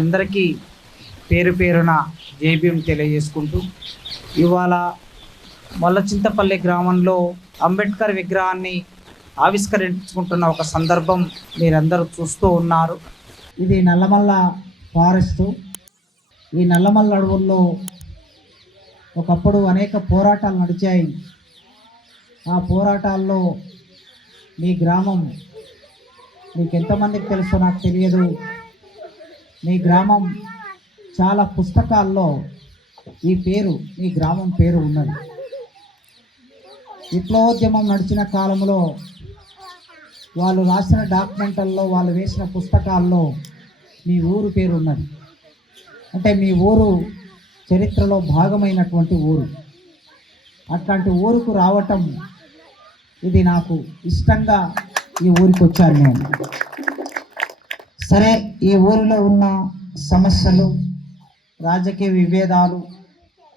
అందరికీ పేరు పేరున జేబీఎం తెలియజేసుకుంటూ ఇవాళ మొల్లచింతపల్లి గ్రామంలో అంబేద్కర్ విగ్రహాన్ని ఆవిష్కరించుకుంటున్న ఒక సందర్భం మీరందరూ చూస్తూ ఉన్నారు. ఇది నల్లమల్ల ఫారెస్టు. ఈ నల్లమల్ల అడవుల్లో ఒకప్పుడు అనేక పోరాటాలు నడిచాయి. ఆ పోరాటాల్లో మీ గ్రామం మీకు ఎంతమందికి తెలుసో నాకు తెలియదు. మీ గ్రామం చాలా పుస్తకాల్లో మీ గ్రామం పేరు ఉన్నది. విప్లవోద్యమం నడిచిన కాలంలో వాళ్ళు రాసిన డాక్యుమెంట్లలో, వాళ్ళు వేసిన పుస్తకాల్లో మీ ఊరు పేరు ఉన్నది. అంటే మీ ఊరు చరిత్రలో భాగమైనటువంటి ఊరు. అట్లాంటి ఊరుకు రావటం ఇది నాకు ఇష్టంగా ఈ ఊరికి వచ్చాను నేను. సరే, ఈ ఊరిలో ఉన్న సమస్యలు, రాజకీయ విభేదాలు,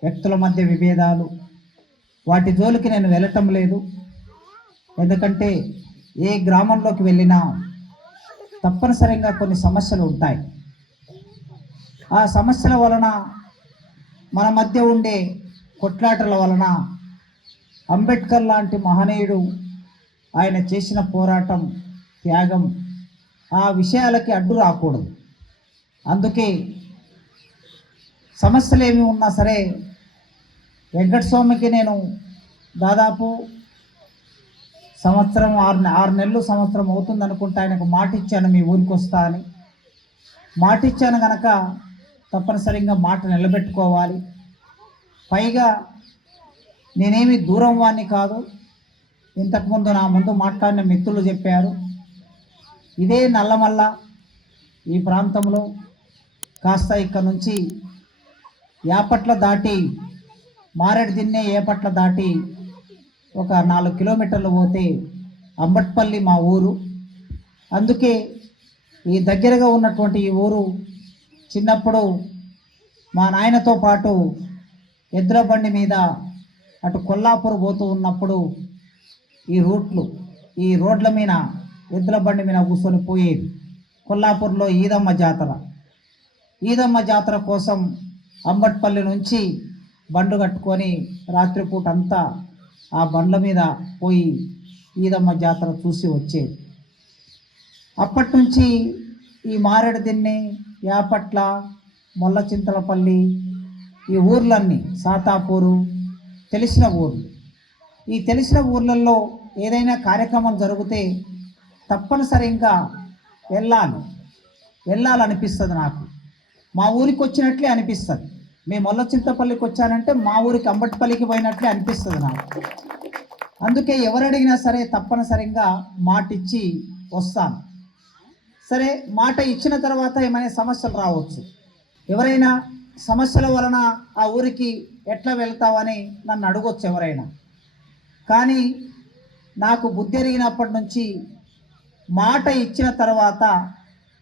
వ్యక్తుల మధ్య విభేదాలు, వాటి జోలికి నేను వెళ్ళటం లేదు. ఎందుకంటే ఏ గ్రామంలోకి వెళ్ళినా తప్పనిసరిగా కొన్ని సమస్యలు ఉంటాయి. ఆ సమస్యల వలన, మన మధ్య ఉండే కొట్లాటల వలన అంబేద్కర్ లాంటి మహనీయుడు ఆయన చేసిన పోరాటం, త్యాగం, ఆ విషయాలకి అడ్డు రాకూడదు. అందుకే సమస్యలు ఏమి ఉన్నా సరే వెంకటస్వామికి నేను దాదాపు సంవత్సరం, ఆరు నెలలు, సంవత్సరం అవుతుంది అనుకుంటా, ఆయనకు మాట ఇచ్చాను మీ ఊరికి వస్తా అని. మాట ఇచ్చాను కనుక తప్పనిసరిగా మాట నిలబెట్టుకోవాలి. పైగా నేనేమి దూరం వాడిని కాదు. ఇంతకుముందు నా ముందు మాట్లాడిన మిత్రులు చెప్పారు, ఇదే నల్లమల్ల ఈ ప్రాంతంలో కాస్త ఇక్కడ నుంచి యాపట్ల దాటి, మారేడుదిన్నె ఏపట్ల దాటి ఒక 4 కిలోమీటర్లు పోతే అంబట్పల్లి మా ఊరు. అందుకే ఈ దగ్గరగా ఉన్నటువంటి ఈ ఊరు చిన్నప్పుడు మా నాయనతో పాటు ఎద్దుల బండి మీద అటు కొల్లాపూర్ పోతూ ఉన్నప్పుడు ఈ రోడ్ల మీద ఎద్దుల బండి మీద కూర్చొని పోయేది. కొల్లాపూర్లో ఈదమ్మ జాతర కోసం అంబట్పల్లి నుంచి బండ్లు కట్టుకొని రాత్రిపూట అంతా ఆ బండ్ల మీద పోయి ఈదమ్మ జాతర చూసి వచ్చేది. అప్పటి నుంచి ఈ మారేడుదిన్నె, యాపట్ల, మొల్లచింతలపల్లి, ఈ ఊర్లన్నీ, సాతాపూరు, తెలిసిన ఊర్లు. ఈ తెలిసిన ఊర్లలో ఏదైనా కార్యక్రమం జరిగితే తప్పనిసరిగా వెళ్ళాలనిపిస్తుంది నాకు. మా ఊరికి వచ్చినట్లే అనిపిస్తుంది. మేము మొల్లచింతపల్లికి వచ్చానంటే మా ఊరికి అంబట్పల్లికి పోయినట్లే అనిపిస్తుంది నాకు. అందుకే ఎవరు అడిగినా సరే తప్పనిసరిగా మాట ఇచ్చి వస్తాను. సరే, మాట ఇచ్చిన తర్వాత ఏమైనా సమస్యలు రావచ్చు. ఎవరైనా సమస్యల వలన ఆ ఊరికి ఎట్లా వెళ్తావని నన్ను అడగొచ్చు ఎవరైనా. కానీ నాకు బుద్ధి ఎరిగినప్పటి నుంచి మాట ఇచ్చిన తర్వాత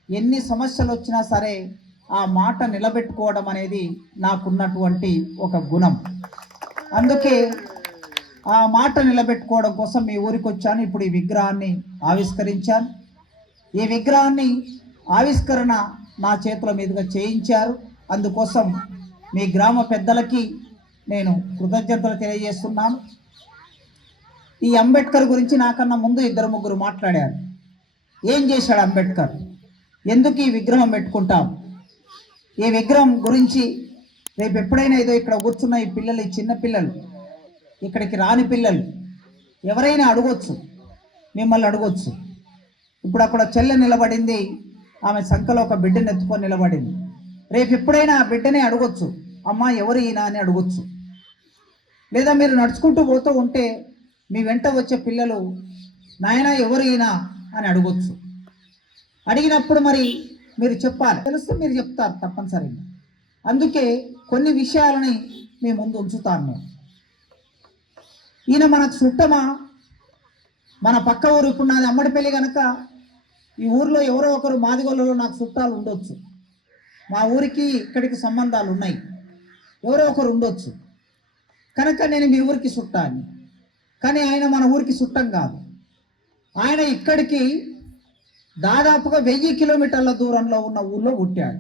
ఎన్ని సమస్యలు వచ్చినా సరే ఆ మాట నిలబెట్టుకోవడం అనేది నాకున్నటువంటి ఒక గుణం. అందుకే ఆ మాట నిలబెట్టుకోవడం కోసం మీ ఊరికి వచ్చాను. ఇప్పుడు ఈ విగ్రహాన్ని ఆవిష్కరించాను. ఈ విగ్రహాన్ని ఆవిష్కరణ నా చేతుల మీదుగా చేయించారు. అందుకోసం మీ గ్రామ పెద్దలకి నేను కృతజ్ఞతలు తెలియజేస్తున్నాను. ఈ అంబేద్కర్ గురించి నాకన్నా ముందు 2-3 మాట్లాడారు. ఏం చేశాడు అంబేద్కర్, ఎందుకు ఈ విగ్రహం పెట్టుకుంటాం, ఈ విగ్రహం గురించి రేపు ఎప్పుడైనా ఏదో ఇక్కడ కూర్చున్న ఈ పిల్లలు, ఈ చిన్న పిల్లలు, ఇక్కడికి రాని పిల్లలు ఎవరైనా అడగొచ్చు, మిమ్మల్ని అడగొచ్చు. ఇప్పుడు అక్కడ చెల్లె నిలబడింది, ఆమె సంఖలో ఒక బిడ్డను ఎత్తుకొని నిలబడింది. రేపు ఎప్పుడైనా ఆ బిడ్డనే అడగొచ్చు, అమ్మ ఎవరు ఈయన అని అడగొచ్చు. లేదా మీరు నడుచుకుంటూ పోతూ ఉంటే మీ వెంట వచ్చే పిల్లలు నాయన ఎవరు ఈయన అని అడగొచ్చు. అడిగినప్పుడు మరి మీరు చెప్పాలి, తెలిస్తే మీరు చెప్తారు తప్పనిసరిగా. అందుకే కొన్ని విషయాలని మీ ముందు ఉంచుతాను నేను. ఈయన మనకు చుట్టమా, మన పక్క ఊరు, ఇప్పుడు నాది అమ్మడిపల్లి కనుక ఈ ఊర్లో ఎవరో ఒకరు మాదిగోళ్ళలో నాకు చుట్టాలు ఉండొచ్చు. మా ఊరికి ఇక్కడికి సంబంధాలు ఉన్నాయి, ఎవరో ఒకరు ఉండొచ్చు. కనుక నేను మీ ఊరికి చుట్టాను. కానీ ఆయన మన ఊరికి చుట్టం కాదు. ఆయన ఇక్కడికి దాదాపుగా 1000 కిలోమీటర్ల దూరంలో ఉన్న ఊళ్ళో పుట్టాడు.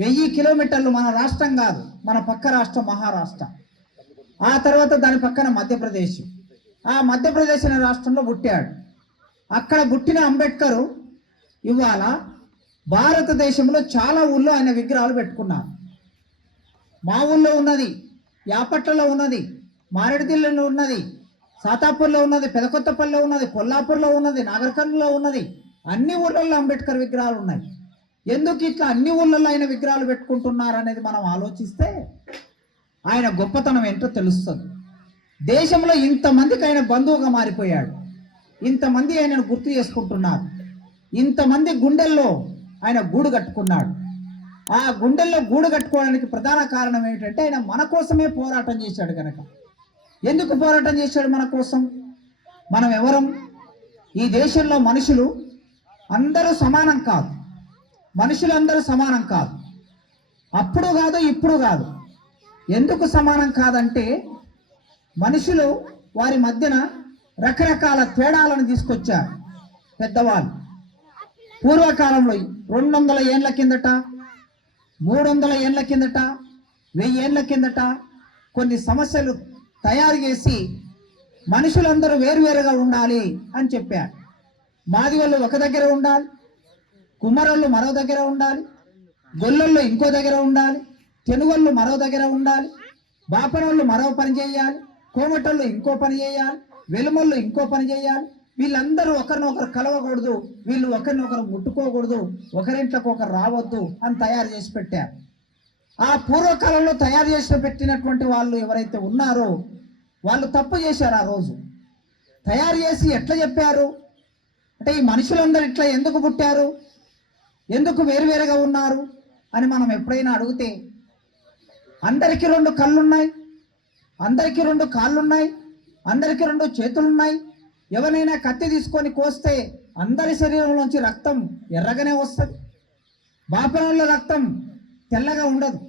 1000 కిలోమీటర్లు మన రాష్ట్రం కాదు, మన పక్క రాష్ట్రం మహారాష్ట్ర. ఆ తర్వాత దాని పక్కన మధ్యప్రదేశ్. ఆ మధ్యప్రదేశ్ అనే రాష్ట్రంలో పుట్టాడు. అక్కడ పుట్టిన అంబేద్కర్ ఇవాళ భారతదేశంలో చాలా ఊళ్ళో ఆయన విగ్రహాలు పెట్టుకున్నారు. మా ఊళ్ళో ఉన్నది, యాపట్లలో ఉన్నది, మారేడుదిల్లలో ఉన్నది, సాతాపూర్లో ఉన్నది, పెదకొత్తపల్లిలో ఉన్నది, కొల్లాపూర్లో ఉన్నది, నాగర్కర్నూలులో ఉన్నది. అన్ని ఊళ్ళల్లో అంబేద్కర్ విగ్రహాలు ఉన్నాయి. ఎందుకు ఇట్లా అన్ని ఊళ్ళల్లో ఆయన విగ్రహాలు పెట్టుకుంటున్నారు అనేది మనం ఆలోచిస్తే ఆయన గొప్పతనం ఏంటో తెలుస్తుంది. దేశంలో ఇంతమందికి ఆయన బంధువుగా మారిపోయాడు. ఇంతమంది ఆయనను గుర్తు చేసుకుంటున్నారు. ఇంతమంది గుండెల్లో ఆయన గూడు కట్టుకున్నాడు. ఆ గుండెల్లో గూడు కట్టుకోవడానికి ప్రధాన కారణం ఏమిటంటే ఆయన మన కోసమే పోరాటం చేశాడు కనుక. ఎందుకు పోరాటం చేశాడు మన కోసం? మనం ఎవరం? ఈ దేశంలో మనుషులు అందరూ సమానం కాదు. మనుషులందరూ సమానం కాదు. అప్పుడు కాదు, ఇప్పుడు కాదు. ఎందుకు సమానం కాదంటే మనుషులు వారి మధ్యన రకరకాల తేడాలను తీసుకొచ్చారు పెద్దవాళ్ళు. పూర్వకాలంలో 200 ఏళ్ల కిందట, 300 ఏళ్ల కిందట, 1000 ఏళ్ల కిందట కొన్ని సమస్యలు తయారు చేసి మనుషులందరూ వేరువేరుగా ఉండాలి అని చెప్పారు. మాదిగోళ్ళు ఒక దగ్గర ఉండాలి, కుమ్మరోళ్ళు మరో దగ్గర ఉండాలి, గొల్లొళ్ళు ఇంకో దగ్గర ఉండాలి, తెనుగోళ్ళు మరో దగ్గర ఉండాలి, బాపనోళ్ళు మరో పని చేయాలి, కోమటోళ్ళు ఇంకో పని చేయాలి, వెలుమోళ్ళు ఇంకో పని చేయాలి. వీళ్ళందరూ ఒకరినొకరు కలవకూడదు, వీళ్ళు ఒకరినొకరు ముట్టుకోకూడదు, ఒకరింట్లోకి ఒకరు రావద్దు అని తయారు చేసి పెట్టారు. ఆ పూర్వకాలంలో తయారు చేసి పెట్టినటువంటి వాళ్ళు ఎవరైతే ఉన్నారో వాళ్ళు తప్పు చేశారు. ఆ రోజు తయారు చేసి ఎట్లా చెప్పారు అంటే ఈ మనుషులందరూ ఇట్లా ఎందుకు పుట్టారు, ఎందుకు వేరువేరుగా ఉన్నారు అని మనం ఎప్పుడైనా అడిగితే అందరికీ 2 కళ్ళున్నాయి, అందరికీ 2 కాళ్ళున్నాయి, అందరికీ 2 చేతులున్నాయి. ఎవరైనా కత్తి తీసుకొని కోస్తే అందరి శరీరంలోంచి రక్తం ఎర్రగానే వస్తుంది. బాపనోళ్ళ రక్తం తెల్లగా ఉండదు,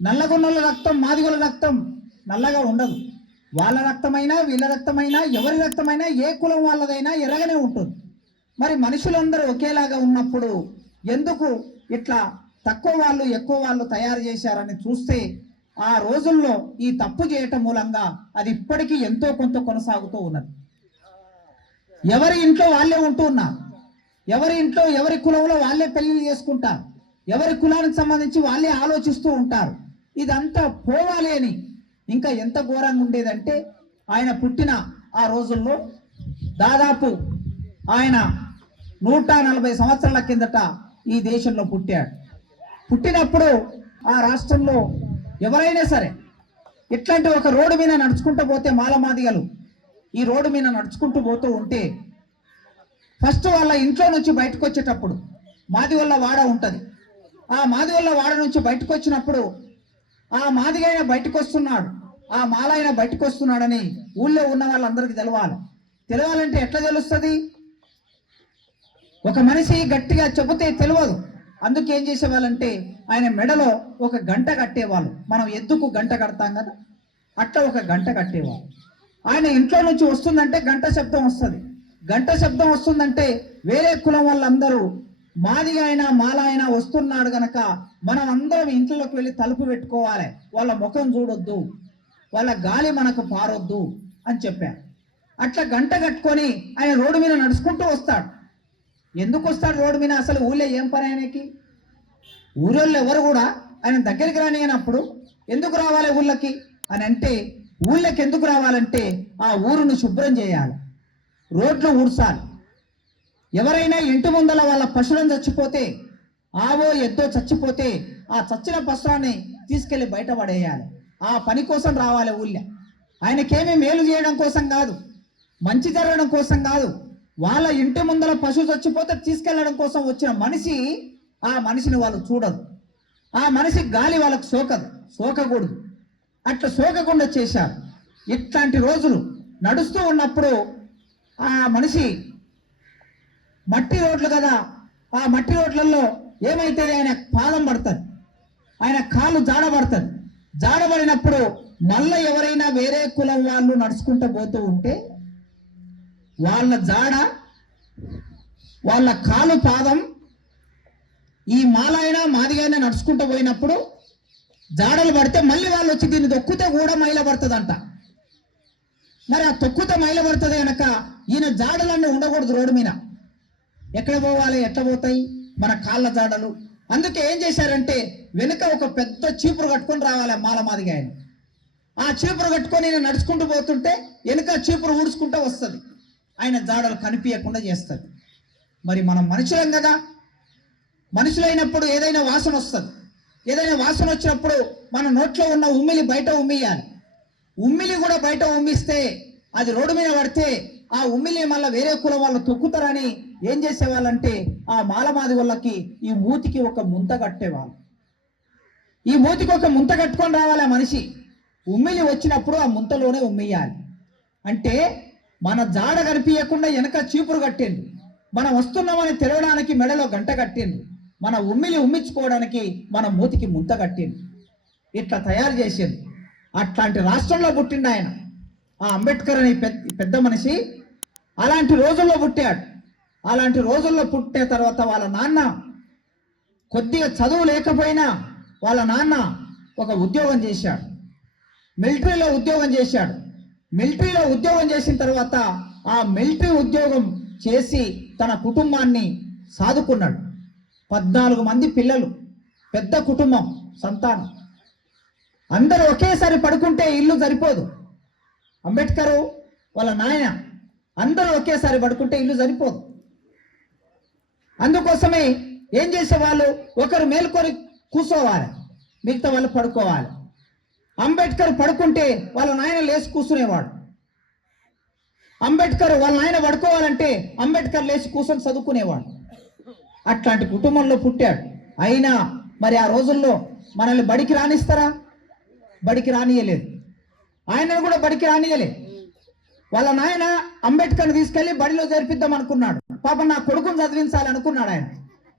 నల్లగొన్నోళ్ళ రక్తం, మాదిగోళ్ళ రక్తం నల్లగా ఉండదు. వాళ్ళ రక్తమైనా వీళ్ళ రక్తమైనా ఎవరి రక్తమైనా ఏ కులం వాళ్ళదైనా ఎర్రగానే ఉంటుంది. మరి మనుషులందరూ ఒకేలాగా ఉన్నప్పుడు ఎందుకు ఇట్లా తక్కువ వాళ్ళు ఎక్కువ వాళ్ళు తయారు చేశారని చూస్తే ఆ రోజుల్లో ఈ తప్పు చేయటం మూలంగా అది ఇప్పటికీ ఎంతో కొంత కొనసాగుతూ ఉన్నది. ఎవరి ఇంట్లో వాళ్ళే ఉంటూ ఉన్నారు, ఎవరి ఇంట్లో ఎవరి కులంలో వాళ్ళే పెళ్లిళ్ళు చేసుకుంటారు, ఎవరి కులానికి సంబంధించి వాళ్ళే ఆలోచిస్తూ ఉంటారు. ఇదంతా పోవాలి అని ఇంకా ఎంత ఘోరంగా ఉండేదంటే ఆయన పుట్టిన ఆ రోజుల్లో దాదాపు ఆయన 140 సంవత్సరాల కిందట ఈ దేశంలో పుట్టాడు. పుట్టినప్పుడు ఆ రాష్ట్రంలో ఎవరైనా సరే ఇట్లాంటి ఒక రోడ్డు మీద నడుచుకుంటూ పోతే మాలమాదిగలు ఈ రోడ్డు మీద నడుచుకుంటూ పోతూ ఉంటే ఫస్ట్ వాళ్ళ ఇంట్లో నుంచి బయటకు వచ్చేటప్పుడు మాదిగొల్ల వాడ ఉంటుంది. ఆ మాదిగొల్ల వాడ నుంచి బయటకు వచ్చినప్పుడు ఆ మాదిగైన బయటకు వస్తున్నాడు, ఆ మాలైన బయటకు వస్తున్నాడని ఊళ్ళో ఉన్న వాళ్ళందరికీ తెలవాలంటే ఎట్లా తెలుస్తుంది? ఒక మనిషి గట్టిగా చెబితే తెలియదు. అందుకు ఏం చేసేవాళ్ళంటే ఆయన మెడలో ఒక గంట కట్టేవాళ్ళు. మనం ఎద్దుకు గంట కడతాం కదా, అట్లా ఒక గంట కట్టేవాళ్ళు. ఆయన ఇంట్లో నుంచి వస్తుందంటే గంట శబ్దం వస్తుంది. గంట శబ్దం వస్తుందంటే వేరే కులం వాళ్ళందరూ మాదిగా అయినా మాల అయినా వస్తున్నాడు గనక మనం అందరం ఇంట్లోకి వెళ్ళి తలుపు పెట్టుకోవాలి, వాళ్ళ ముఖం చూడొద్దు, వాళ్ళ గాలి మనకు పారొద్దు అని చెప్పారు. అట్లా గంట కట్టుకొని ఆయన రోడ్డు మీద నడుచుకుంటూ వస్తాడు. ఎందుకు వస్తాడు రోడ్డు మీద? అసలు ఊళ్ళో ఏం పని ఆయనకి? ఊళ్ళో ఎవరు కూడా ఆయన దగ్గరికి రానియనప్పుడు ఎందుకు రావాలి ఊళ్ళకి అని అంటే, ఊళ్ళకి ఎందుకు రావాలంటే ఆ ఊరును శుభ్రం చేయాలి, రోడ్లు ఊడ్చాలి. ఎవరైనా ఇంటి ముందల వాళ్ళ పశువులను చచ్చిపోతే, ఆవో ఎద్దో చచ్చిపోతే ఆ చచ్చిన పశువుని తీసుకెళ్లి బయట పడేయాలి. ఆ పని కోసం రావాలి ఊళ్ళో. ఆయనకేమీ మేలు చేయడం కోసం కాదు, మంచి జరగడం కోసం కాదు. వాళ్ళ ఇంటి ముందర పశువు చచ్చిపోతే తీసుకెళ్లడం కోసం వచ్చిన మనిషి, ఆ మనిషిని వాళ్ళు చూడరు. ఆ మనిషి గాలి వాళ్ళకు సోకకూడదు. అట్లా సోకకుండా చేశారు. ఇట్లాంటి రోజులు నడుస్తూ ఉన్నప్పుడు ఆ మనిషి మట్టి రోడ్లు కదా, ఆ మట్టి రోడ్లలో ఏమైతుంది? ఆయన పాదం పడుతుంది, ఆయన కాలు జాడబడుతుంది. జాడబడినప్పుడు మళ్ళీ ఎవరైనా వేరే కులం వాళ్ళు నడుచుకుంటూ పోతూ ఉంటే వాళ్ళ జాడ, వాళ్ళ కాలు పాదం ఈ మాలైనా మాదిగైనా నడుచుకుంటూ పోయినప్పుడు జాడలు పడితే మళ్ళీ వాళ్ళు వచ్చి దీన్ని తొక్కితే కూడా మైల పడుతుందంట. మరి ఆ తొక్కితే మైల పడుతుంది కనుక ఈయన జాడలన్నీ ఉండకూడదు రోడ్డు మీద. ఎక్కడ పోవాలి, ఎట్లా పోతాయి మన కాళ్ళ జాడలు. అందుకే ఏం చేశారంటే వెనుక ఒక పెద్ద చీపురు కట్టుకొని రావాలి మాల మాదిగా ఆయన. ఆ చీపురు కట్టుకొని ఈయన నడుచుకుంటూ పోతుంటే వెనుక చీపురు ఊడ్చుకుంటూ వస్తుంది, ఆయన జాడలు కనిపించకుండా చేస్తుంది. మరి మనం మనుషులం కదా, మనుషులైనప్పుడు ఏదైనా వాసన వస్తుంది. ఏదైనా వాసన వచ్చినప్పుడు మన నోట్లో ఉన్న ఉమ్మిలి బయట ఉమ్మియాలి. ఉమ్మిలి కూడా బయట ఉమ్మిస్తే అది రోడ్డు మీద పడితే ఆ ఉమ్మిలి మళ్ళీ వేరే కులం వాళ్ళు తొక్కుతారని ఏం చేసేవాళ్ళంటే ఆ మాలమాది వాళ్ళకి ఈ మూతికి ఒక ముంత కట్టేవాళ్ళు. ఈ మూతికి ఒక ముంత కట్టుకొని రావాలి ఆ మనిషి. ఉమ్మిలి వచ్చినప్పుడు ఆ ముంతలోనే ఉమ్మియాలి. అంటే మన జాడ కనిపించకుండా వెనక చీపురు కట్టిండ్రు, మనం వస్తున్నామని తెలవడానికి మెడలో గంట కట్టిండ్రు, మన ఉమ్మిలి ఉమ్మించుకోవడానికి మన మూతికి ముంత కట్టిండ్రు. ఇట్లా తయారు చేసిండ్రు. అట్లాంటి రాష్ట్రంలో పుట్టిండు ఆయన. ఆ అంబేద్కర్ అనే పెద్ద మనిషి అలాంటి రోజుల్లో పుట్టాడు. అలాంటి రోజుల్లో పుట్టిన తర్వాత వాళ్ళ నాన్న కొద్దిగా చదువు లేకపోయినా వాళ్ళ నాన్న ఒక ఉద్యోగం చేశాడు, మిలిటరీలో ఉద్యోగం చేశాడు. మిలిటరీలో ఉద్యోగం చేసిన తర్వాత ఆ మిలిటరీ ఉద్యోగం చేసి తన కుటుంబాన్ని సాదుకున్నాడు. 14 మంది పిల్లలు, పెద్ద కుటుంబం, సంతానం. అందరూ ఒకేసారి పడుకుంటే ఇల్లు సరిపోదు. అంబేద్కర్ వాళ్ళ నాయన అందరూ ఒకేసారి పడుకుంటే ఇల్లు సరిపోదు. అందుకోసమే ఏం చేసేవాళ్ళు, ఒకరు మేల్కొని కూర్చోవాలి, మిగతా వాళ్ళు పడుకోవాలి. అంబేద్కర్ పడుకుంటే వాళ్ళ నాయన లేచి కూర్చునేవాడు. అంబేద్కర్ వాళ్ళ నాయన పడుకోవాలంటే అంబేద్కర్ లేచి కూర్చొని చదువుకునేవాడు. అట్లాంటి కుటుంబంలో పుట్టాడు. అయినా మరి ఆ రోజుల్లో మనల్ని బడికి రానిస్తారా? బడికి రానియలేదు. ఆయనను కూడా బడికి రానియలేదు. వాళ్ళ నాయన అంబేద్కర్ని తీసుకెళ్లి బడిలో చేర్పిద్దాం అనుకున్నాడు. పాపం నా కొడుకుని చదివించాలి అనుకున్నాడు ఆయన.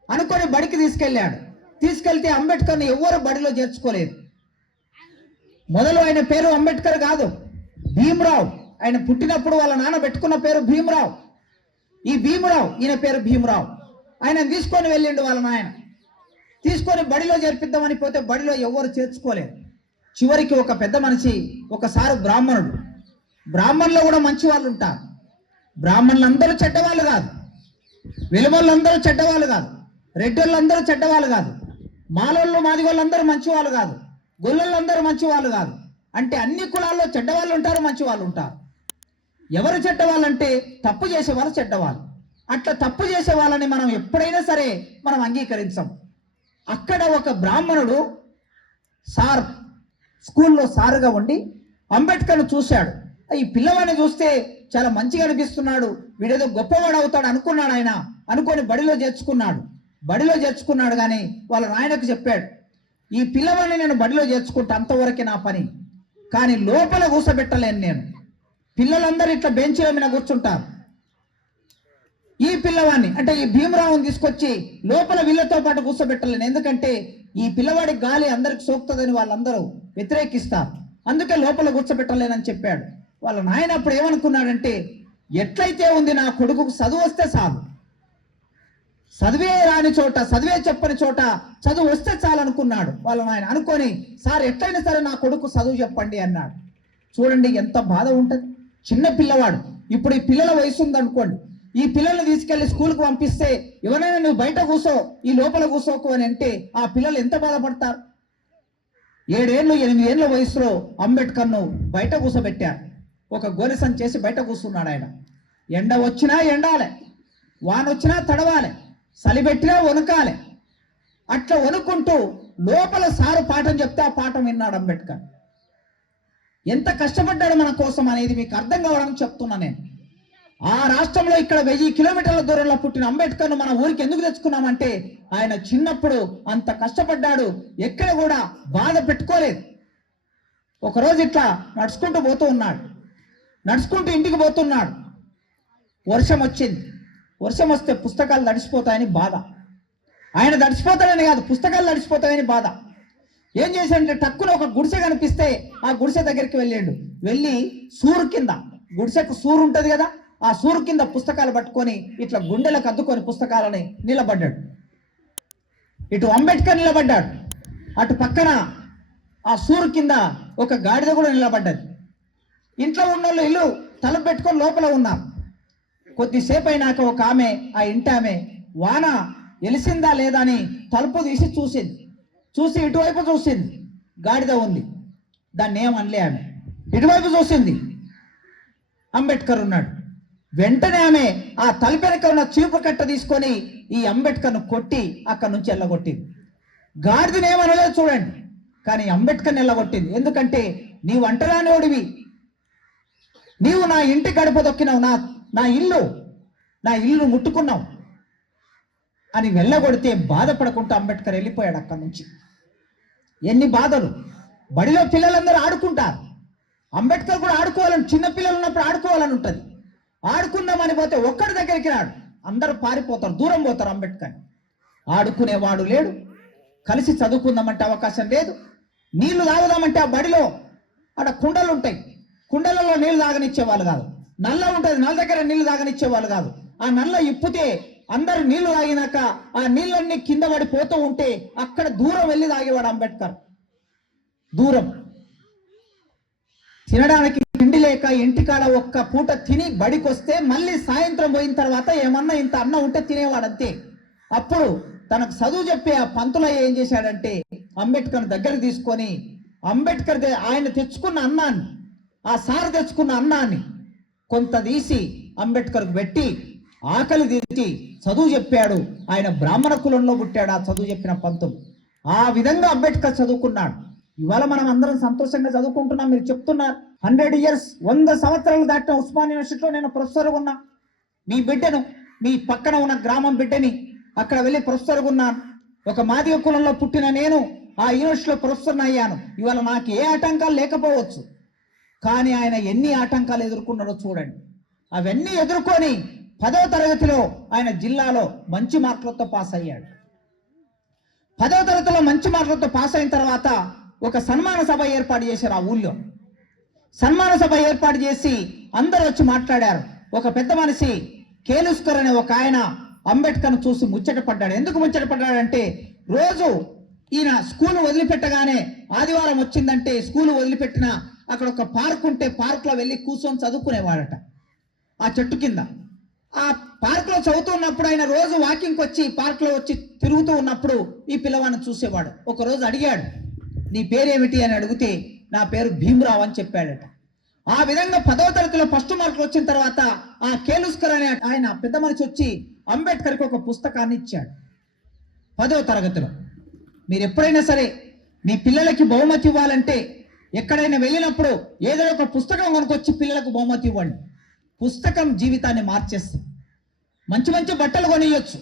అనుకొని బడికి తీసుకెళ్ళాడు. తీసుకెళ్తే అంబేద్కర్ని ఎవ్వరు బడిలో చేర్చుకోలేదు. మొదలు ఆయన పేరు అంబేద్కర్ కాదు, భీమరావు. ఆయన పుట్టినప్పుడు వాళ్ళ నాన్న పెట్టుకున్న పేరు భీమరావు. ఈ భీమరావు ఈయన పేరు భీమరావు. ఆయన తీసుకొని వెళ్ళిండు వాళ్ళ నాయన. తీసుకొని బడిలో చేర్పిద్దామని పోతే బడిలో ఎవరు చేర్చుకోలేదు. చివరికి ఒక పెద్ద మనిషి, ఒకసారి బ్రాహ్మణుడు, బ్రాహ్మణులు కూడా మంచి వాళ్ళు ఉంటారు. బ్రాహ్మణులందరూ చెడ్డవాళ్ళు కాదు, వెలుమోళ్ళందరూ చెడ్డవాళ్ళు కాదు, రెడ్డోళ్ళందరూ చెడ్డవాళ్ళు కాదు, మాలోళ్ళు మాదిగోళ్ళందరూ మంచి వాళ్ళు కాదు, గొల్లలందరూ మంచి వాళ్ళు కాదు. అంటే అన్ని కులాల్లో చెడ్డవాళ్ళు ఉంటారు, మంచి వాళ్ళు ఉంటారు. ఎవరు చెడ్డవాళ్ళంటే తప్పు చేసేవాళ్ళు చెడ్డవాళ్ళు. అట్లా తప్పు చేసే వాళ్ళని మనం ఎప్పుడైనా సరే మనం అంగీకరించాం. అక్కడ ఒక బ్రాహ్మణుడు సార్, స్కూల్లో సారుగా ఉండి అంబేద్కర్ను చూశాడు. ఈ పిల్లవాడిని చూస్తే చాలా మంచిగా అనిపిస్తున్నాడు, వీడేదో గొప్పవాడు అవుతాడు అనుకున్నాడు ఆయన. అనుకొని బడిలో చేర్చుకున్నాడు. కానీ వాళ్ళ నాయనకు చెప్పాడు, ఈ పిల్లవాడిని నేను బడిలో చేర్చుకుంటా, అంతవరకే నా పని, కానీ లోపల కూర్చోబెట్టలేను నేను. పిల్లలందరూ ఇట్లా బెంచీల మీద కూర్చుంటారు. ఈ పిల్లవాడిని అంటే ఈ భీమరావుని తీసుకొచ్చి లోపల వీళ్ళతో పాటు కూర్చోబెట్టలేను, ఎందుకంటే ఈ పిల్లవాడి గాలి అందరికి సోకుతుందని వాళ్ళందరూ వ్యతిరేకిస్తారు, అందుకే లోపల కూర్చోబెట్టలేనని చెప్పాడు. వాళ్ళ నాయన అప్పుడు ఏమనుకున్నాడంటే, ఎట్లయితే ఉంది నా కొడుకుకు చదువు వస్తే చాలు, చదివే రాని చోట, చదివే చెప్పని చోట చదువు వస్తే చాలు అనుకున్నాడు వాళ్ళ నాయన. అనుకొని సార్ ఎట్లయినా సరే నా కొడుకు చదువు చెప్పండి అన్నాడు. చూడండి ఎంత బాధ ఉంటుంది. చిన్న పిల్లవాడు. ఇప్పుడు ఈ పిల్లల వయసు ఉందనుకోండి, ఈ పిల్లల్ని తీసుకెళ్లి స్కూల్కి పంపిస్తే ఎవరైనా నువ్వు బయట కూర్చో, ఈ లోపల కూర్చోకు అని అంటే ఆ పిల్లలు ఎంత బాధపడతారు. 7 ఏళ్ళు 8 ఏళ్ళ వయసులో అంబేద్కర్ను బయట కూర్చోబెట్టారు. ఒక గోనెసం చేసి బయట కూర్చున్నాడు ఆయన. ఎండ వచ్చినా ఎండాలి, వాన వచ్చినా తడవాలి, చలి పెట్టినా వణుకాలి. అట్లా వణుకుంటూ లోపల సారు పాఠం చెప్తే ఆ పాఠం విన్నాడు అంబేద్కర్. ఎంత కష్టపడ్డాడు మన కోసం అనేది మీకు అర్థం కావడానికి చెప్తున్నా నేను. ఆ రాష్ట్రంలో ఇక్కడ 1000 కిలోమీటర్ల దూరంలో పుట్టిన అంబేద్కర్ను మన ఊరికి ఎందుకు తెచ్చుకున్నామంటే ఆయన చిన్నప్పుడు అంత కష్టపడ్డాడు, ఎక్కడ కూడా బాధ పెట్టుకోలేదు. ఒకరోజు ఇట్లా నడుచుకుంటూ పోతూ ఉన్నాడు. నడుచుకుంటూ ఇంటికి పోతున్నాడు. వర్షం వచ్చింది. వర్షం వస్తే పుస్తకాలు తడిసిపోతాయని బాధ. ఆయన తడిసిపోతాడని కాదు, పుస్తకాలు తడిసిపోతాయని బాధ. ఏం చేశాడంటే టక్కున ఒక గుడిసె కనిపిస్తే ఆ గుడిసె దగ్గరికి వెళ్ళాడు. వెళ్ళి సూరు కింద, గుడిసెకు సూరు ఉంటుంది కదా, ఆ సూరు కింద పుస్తకాలు పట్టుకొని ఇట్లా గుండెలకు అద్దుకొని పుస్తకాలని నిలబడ్డాడు. ఇటు అంబేద్కర్ నిలబడ్డాడు, అటు పక్కన ఆ సూరు కింద ఒక గాడిద కూడా నిలబడ్డది. ఇంట్లో ఉన్నోళ్ళు ఇల్లు తలుపు పెట్టుకొని లోపల ఉన్నారు. కొద్దిసేపు అయినాక ఒక ఆమె, ఆ ఇంటి ఆమె, వాన ఎలిసిందా లేదా అని తలుపు తీసి చూసింది. చూసి ఇటువైపు చూసింది, గాడిద ఉంది. దాన్ని ఏమనలే ఆమె. ఇటువైపు చూసింది, అంబేద్కర్ ఉన్నాడు. వెంటనే ఆమె ఆ తలుపు వెనక ఉన్న చీపు కట్ట తీసుకొని ఈ అంబేద్కర్ను కొట్టి అక్కడి నుంచి వెళ్ళగొట్టింది. గాడిదని ఏమనలేదు చూడండి, కానీ అంబేద్కర్ని వెళ్ళగొట్టింది. ఎందుకంటే నీవు అంటరానివాడివి, నీవు నా ఇంటి గడప దొక్కినావు, నా ఇల్లు ముట్టుకున్నావు అని వెళ్ళగొడితే బాధపడకుండా అంబేద్కర్ వెళ్ళిపోయాడు అక్కడి నుంచి. ఎన్ని బాధలు! బడిలో పిల్లలందరూ ఆడుకుంటారు, అంబేద్కర్ కూడా ఆడుకోవాలని, చిన్న పిల్లలు ఉన్నప్పుడు ఆడుకోవాలని ఉంటుంది. ఆడుకుందామని పోతే ఒక్కడి దగ్గరికి రాడు, అందరూ పారిపోతారు, దూరం పోతారు. అంబేద్కర్ ఆడుకునేవాడు లేడు, కలిసి చదువుకుందామంటే అవకాశం లేదు. నీళ్లు తాగుదామంటే ఆ బడిలో అక్కడ కుండలు ఉంటాయి, కుండలలో నీళ్లు తాగనిచ్చేవాళ్ళు కాదు. నల్ల ఉంటుంది, నల్ల దగ్గర నీళ్లు తాగనిచ్చేవాళ్ళు కాదు. ఆ నల్ల ఇప్పితే అందరూ నీళ్లు తాగినాక ఆ నీళ్ళన్నీ కింద పడిపోతూ ఉంటే అక్కడ దూరం వెళ్ళి తాగేవాడు అంబేద్కర్. దూరం తినడానికి తిండి లేక ఇంటికాడ ఒక్క పూట తిని బడికొస్తే మళ్ళీ సాయంత్రం పోయిన తర్వాత ఏమన్నా ఇంత అన్నం ఉంటే తినేవాడు అంతే. అప్పుడు తనకు చదువు చెప్పే ఆ పంతులయ్య ఏం చేశాడంటే అంబేద్కర్ దగ్గర తీసుకొని అంబేద్కర్ ఆయన తెచ్చుకున్న అన్నాన్ని, ఆ సార్ తెచ్చుకున్న అన్నాన్ని కొంత తీసి అంబేద్కర్కు పెట్టి ఆకలి తీర్చి చదువు చెప్పాడు. ఆయన బ్రాహ్మణ కులంలో పుట్టాడు ఆ చదువు చెప్పిన పంతులు. ఆ విధంగా అంబేద్కర్ చదువుకున్నాడు. ఇవాళ మనం అందరం సంతోషంగా చదువుకుంటున్నాం. మీరు చెప్తున్నారు 100 years, 100 సంవత్సరాలు దాటిన ఉస్మాన్ యూనివర్సిటీలో నేను ప్రొఫెసర్గా ఉన్నా. మీ బిడ్డను, మీ పక్కన ఉన్న గ్రామం బిడ్డని అక్కడ వెళ్ళి ప్రొఫెసర్గా ఉన్నాను. ఒక మాదిగ కులంలో పుట్టిన నేను ఆ యూనివర్సిటీలో ప్రొఫెసర్ని అయ్యాను. ఇవాళ నాకు ఏ ఆటంకాలు లేకపోవచ్చు, కానీ ఆయన ఎన్ని ఆటంకాలు ఎదుర్కొన్నారో చూడండి. అవన్నీ ఎదుర్కొని 10వ తరగతిలో ఆయన జిల్లాలో మంచి మార్కులతో పాస్ అయ్యాడు. 10వ తరగతిలో మంచి మార్కులతో పాస్ అయిన తర్వాత ఒక సన్మాన సభ ఏర్పాటు చేశారు ఆ ఊళ్ళో. సన్మాన సభ ఏర్పాటు చేసి అందరూ వచ్చి మాట్లాడారు. ఒక పెద్ద మనిషి కేలుస్కర్ అనే ఒక ఆయన అంబేద్కర్ను చూసి ముచ్చట పడ్డాడు. ఎందుకు ముచ్చట పడ్డాడంటే రోజు ఈయన స్కూల్ వదిలిపెట్టగానే ఆదివారం వచ్చిందంటే స్కూల్ వదిలిపెట్టిన అక్కడ ఒక పార్క్ ఉంటే పార్క్లో వెళ్ళి కూర్చొని చదువుకునేవాడట ఆ చెట్టు కింద. ఆ పార్క్లో చదువుతున్నప్పుడు ఆయన రోజు వాకింగ్కి వచ్చి పార్క్లో వచ్చి తిరుగుతూ ఉన్నప్పుడు ఈ పిల్లవాడిని చూసేవాడు. ఒకరోజు అడిగాడు, నీ పేరేమిటి అని అడిగితే నా పేరు భీమరావు అని చెప్పాడట. ఆ విధంగా 10వ తరగతిలో ఫస్ట్ మార్కులు వచ్చిన తర్వాత ఆ కేలుస్కర్ అనే ఆయన పెద్ద మనిషి వచ్చి అంబేద్కర్కి ఒక పుస్తకాన్ని ఇచ్చాడు 10వ తరగతిలో. మీరు ఎప్పుడైనా సరే మీ పిల్లలకి బహుమతి ఇవ్వాలంటే ఎక్కడైనా వెళ్ళినప్పుడు ఏదైనా ఒక పుస్తకం కొనుకొచ్చి పిల్లలకు బహుమతి ఇవ్వండి. పుస్తకం జీవితాన్ని మార్చేస్తుంది. మంచి మంచి బట్టలు కొనియొచ్చు,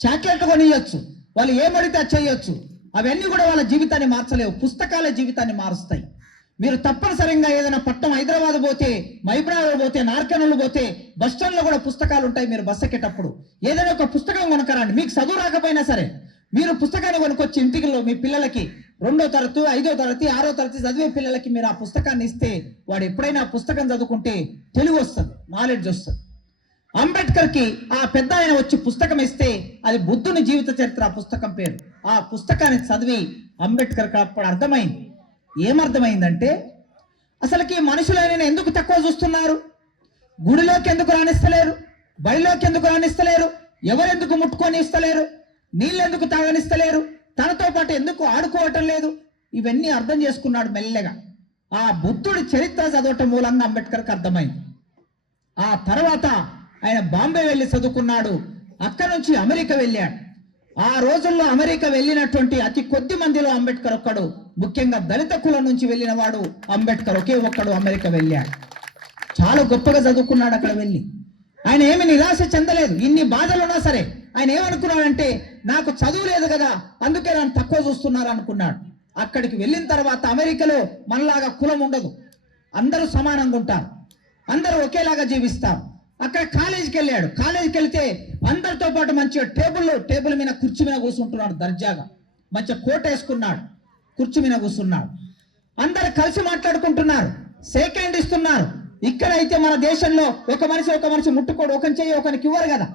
చాక్లెట్లు కొనియొచ్చు, వాళ్ళు ఏమడితే అది చేయొచ్చు, అవన్నీ కూడా వాళ్ళ జీవితాన్ని మార్చలేవు. పుస్తకాలే జీవితాన్ని మారుస్తాయి. మీరు తప్పనిసరిగా ఏదైనా పట్టణం హైదరాబాద్ పోతే, మైబ్రాబాద్ పోతే, నార్కనూలు పోతే బస్ స్టాండ్లో కూడా పుస్తకాలు ఉంటాయి. మీరు బస్ ఎక్కేటప్పుడు ఏదైనా ఒక పుస్తకం కొనకరండి. మీకు చదువు రాకపోయినా సరే మీరు పుస్తకాన్ని కొనుక్కొచ్చి ఇంటిలో మీ పిల్లలకి 2వ తరగతి, 5వ తరగతి, 6వ తరగతి చదివే పిల్లలకి మీరు ఆ పుస్తకాన్ని ఇస్తే వాడు ఎప్పుడైనా ఆ పుస్తకం చదువుకుంటే తెలివి వస్తుంది, నాలెడ్జ్ వస్తుంది. అంబేద్కర్కి ఆ పెద్ద ఆయన వచ్చి పుస్తకం ఇస్తే అది బుద్ధుని జీవిత చరిత్ర, ఆ పుస్తకం పేరు. ఆ పుస్తకాన్ని చదివి అంబేద్కర్కి అప్పుడు అర్థమైంది. ఏమర్థమైందంటే అసలుకి మనుషులైన ఎందుకు తక్కువ చూస్తున్నారు, గుడిలోకి ఎందుకు రాణిస్తలేరు, బడిలోకి ఎందుకు రాణిస్తలేరు, ఎవరెందుకు ముట్టుకొని ఇస్తలేరు, నీళ్ళెందుకు తాగనిస్తలేరు, తనతో పాటు ఎందుకు ఆడుకోవటం లేదు, ఇవన్నీ అర్థం చేసుకున్నాడు మెల్లగా. ఆ బుద్ధుడి చరిత్ర చదవటం మూలంగా అంబేద్కర్కి అర్థమైంది. ఆ తర్వాత ఆయన బాంబే వెళ్ళి చదువుకున్నాడు. అక్కడి నుంచి అమెరికా వెళ్ళాడు. ఆ రోజుల్లో అమెరికా వెళ్ళినటువంటి అతి కొద్ది మందిలో అంబేద్కర్ ఒక్కడు. ముఖ్యంగా దళిత కులం నుంచి వెళ్ళిన వాడు అంబేద్కర్ ఒకే ఒక్కడు అమెరికా వెళ్ళాడు. చాలా గొప్పగా చదువుకున్నాడు అక్కడ వెళ్ళి. ఆయన ఏమి నిరాశ చెందలేదు. ఇన్ని బాధలున్నా సరే ఆయన ఏమనుకున్నాడంటే నాకు చదువు లేదు కదా అందుకే నన్ను తక్కువ చూస్తున్నారు అనుకున్నాడు. అక్కడికి వెళ్ళిన తర్వాత అమెరికాలో మనలాగా కులం ఉండదు, అందరూ సమానంగా ఉంటారు, అందరూ ఒకేలాగా జీవిస్తారు. అక్కడ కాలేజీకి వెళ్ళాడు. కాలేజీకి వెళ్తే అందరితో పాటు మంచిగా టేబుల్ మీద కుర్చీ మీద కూర్చుంటున్నాడు దర్జాగా. మంచిగా కోట్ వేసుకున్నాడు, కుర్చీ మీద కూర్చున్నాడు. అందరు కలిసి మాట్లాడుకుంటున్నారు, షేక్ హ్యాండ్ ఇస్తున్నారు. ఇక్కడైతే మన దేశంలో ఒక మనిషి ముట్టుకోడు, ఒకని చెయ్యి ఒకరికి ఇవ్వరు కదా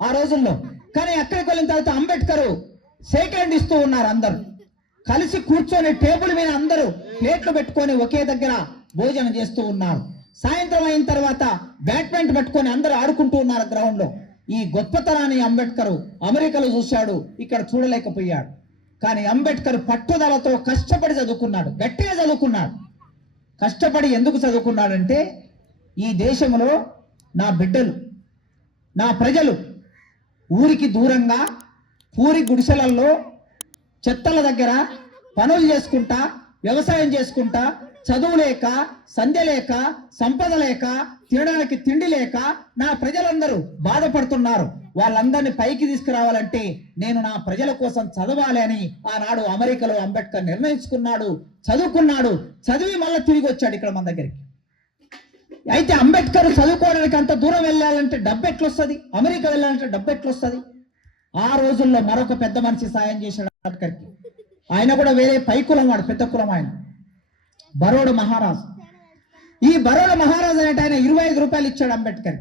ఆ రోజుల్లో. కానీ అక్కడికి వెళ్ళిన తర్వాత అంబేద్కర్ షేక్ హ్యాండ్ ఇస్తూ ఉన్నారు. అందరూ కలిసి కూర్చొని టేబుల్ మీద అందరూ ప్లేట్లు పెట్టుకొని ఒకే దగ్గర భోజనం చేస్తూ ఉన్నారు. సాయంత్రం అయిన తర్వాత బ్యాడ్మింటన్ పట్టుకొని అందరూ ఆడుకుంటూ ఉన్నారు గ్రౌండ్ లో. ఈ గొప్పతనాన్ని అంబేద్కర్ అమెరికాలో చూశాడు, ఇక్కడ చూడలేకపోయాడు. కానీ అంబేద్కర్ పట్టుదలతో కష్టపడి చదువుకున్నాడు, గట్టిగా చదువుకున్నాడు. కష్టపడి ఎందుకు చదువుకున్నాడంటే ఈ దేశంలో నా బిడ్డలు, నా ప్రజలు ఊరికి దూరంగా పూరి గుడిసెలల్లో చెత్తల దగ్గర పనులు చేసుకుంటా, వ్యవసాయం చేసుకుంటా, చదువు లేక, సంధ్య లేక, సంపద లేక, తినడానికి తిండి లేక నా ప్రజలందరూ బాధపడుతున్నారు. వాళ్ళందరినీ పైకి తీసుకురావాలంటే నేను నా ప్రజల కోసం చదవాలి అని ఆనాడు అమెరికాలో అంబేద్కర్ నిర్ణయించుకున్నాడు. చదువుకున్నాడు, చదివి మళ్ళీ తిరిగి వచ్చాడు ఇక్కడ మన దగ్గరికి. అయితే అంబేద్కర్ చదువుకోవడానికి అంత దూరం వెళ్ళాలంటే డబ్బు ఎట్లొస్తుంది, అమెరికా వెళ్ళాలంటే డబ్బు ఎట్లొస్తుంది? ఆ రోజుల్లో మరొక పెద్ద మనిషి సాయం చేశాడు అంబేద్కర్కి. ఆయన కూడా వేరే పై కులం వాడు, పెద్ద కులం ఆయన, బరోడా మహారాజు. ఈ బరోడా మహారాజు అనేట ఆయన 25 రూపాయలు ఇచ్చాడు అంబేద్కర్.